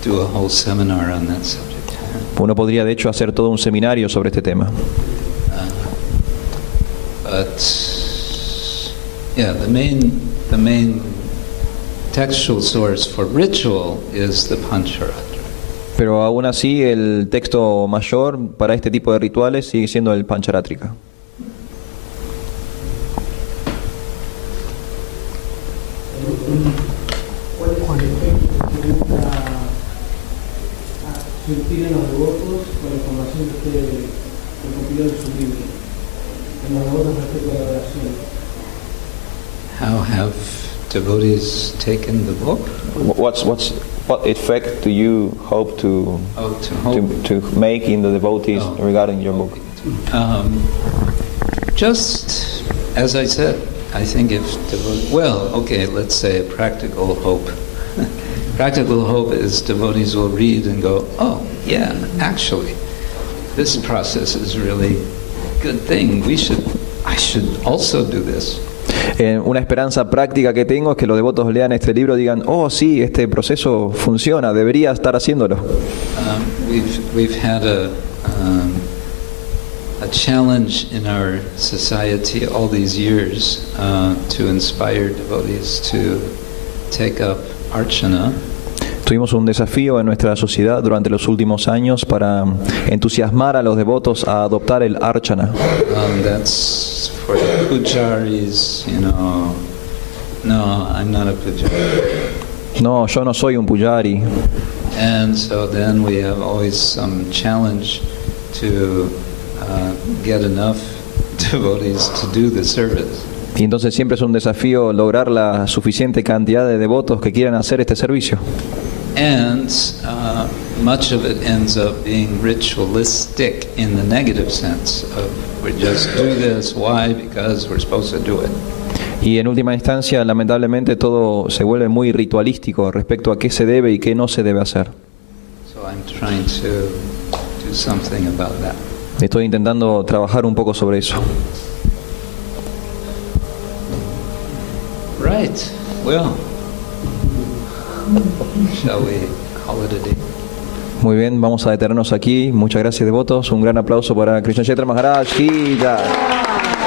do a whole seminar on that subject. Uno podría de hecho hacer todo un seminario sobre este tema. But yeah, the main textual source for ritual is the Pancharatra. Pero aún así el texto mayor para este tipo de rituales sigue siendo el Pancharatrika. ¿Cuál es el efecto que busca sentir en los devotos con la información que usted recopiló en su libro? En los devotos respecto a la oración. How have devotees taken the book? What effect do you hope to to make in the devotees regarding your book? Just as I said, I think if let's say a practical hope. Practical hope is devotees will read and go, oh yeah, actually, this process is really a good thing. I should also do this. Una esperanza práctica que tengo es que los devotos lean este libro y digan, oh sí, este proceso funciona, debería estar haciéndolo. We've had a challenge in our society all these years to inspire devotees to take up archana. Tuvimos un desafío en nuestra sociedad durante los últimos años para entusiasmar a los devotos a adoptar el archana. That's for the pujaris, No, I'm not a pujari. No, yo no soy un pujari. And so then we have always some challenge to get enough devotees to do the service. Y entonces siempre es un desafío lograr la suficiente cantidad de devotos que quieran hacer este servicio. And much of it ends up being ritualistic in the negative sense of we just do this, why? Because we're supposed to do it. Y en última instancia, lamentablemente, todo se vuelve muy ritualístico respecto a qué se debe y qué no se debe hacer. So I'm trying to do something about that. Estoy intentando trabajar un poco sobre eso. Right. Well, shall we call it a day? Muy bien, vamos a detenernos aquí. Muchas gracias, devotos. Un gran aplauso para Krishna-ksetra Maharaj. Ki Jai.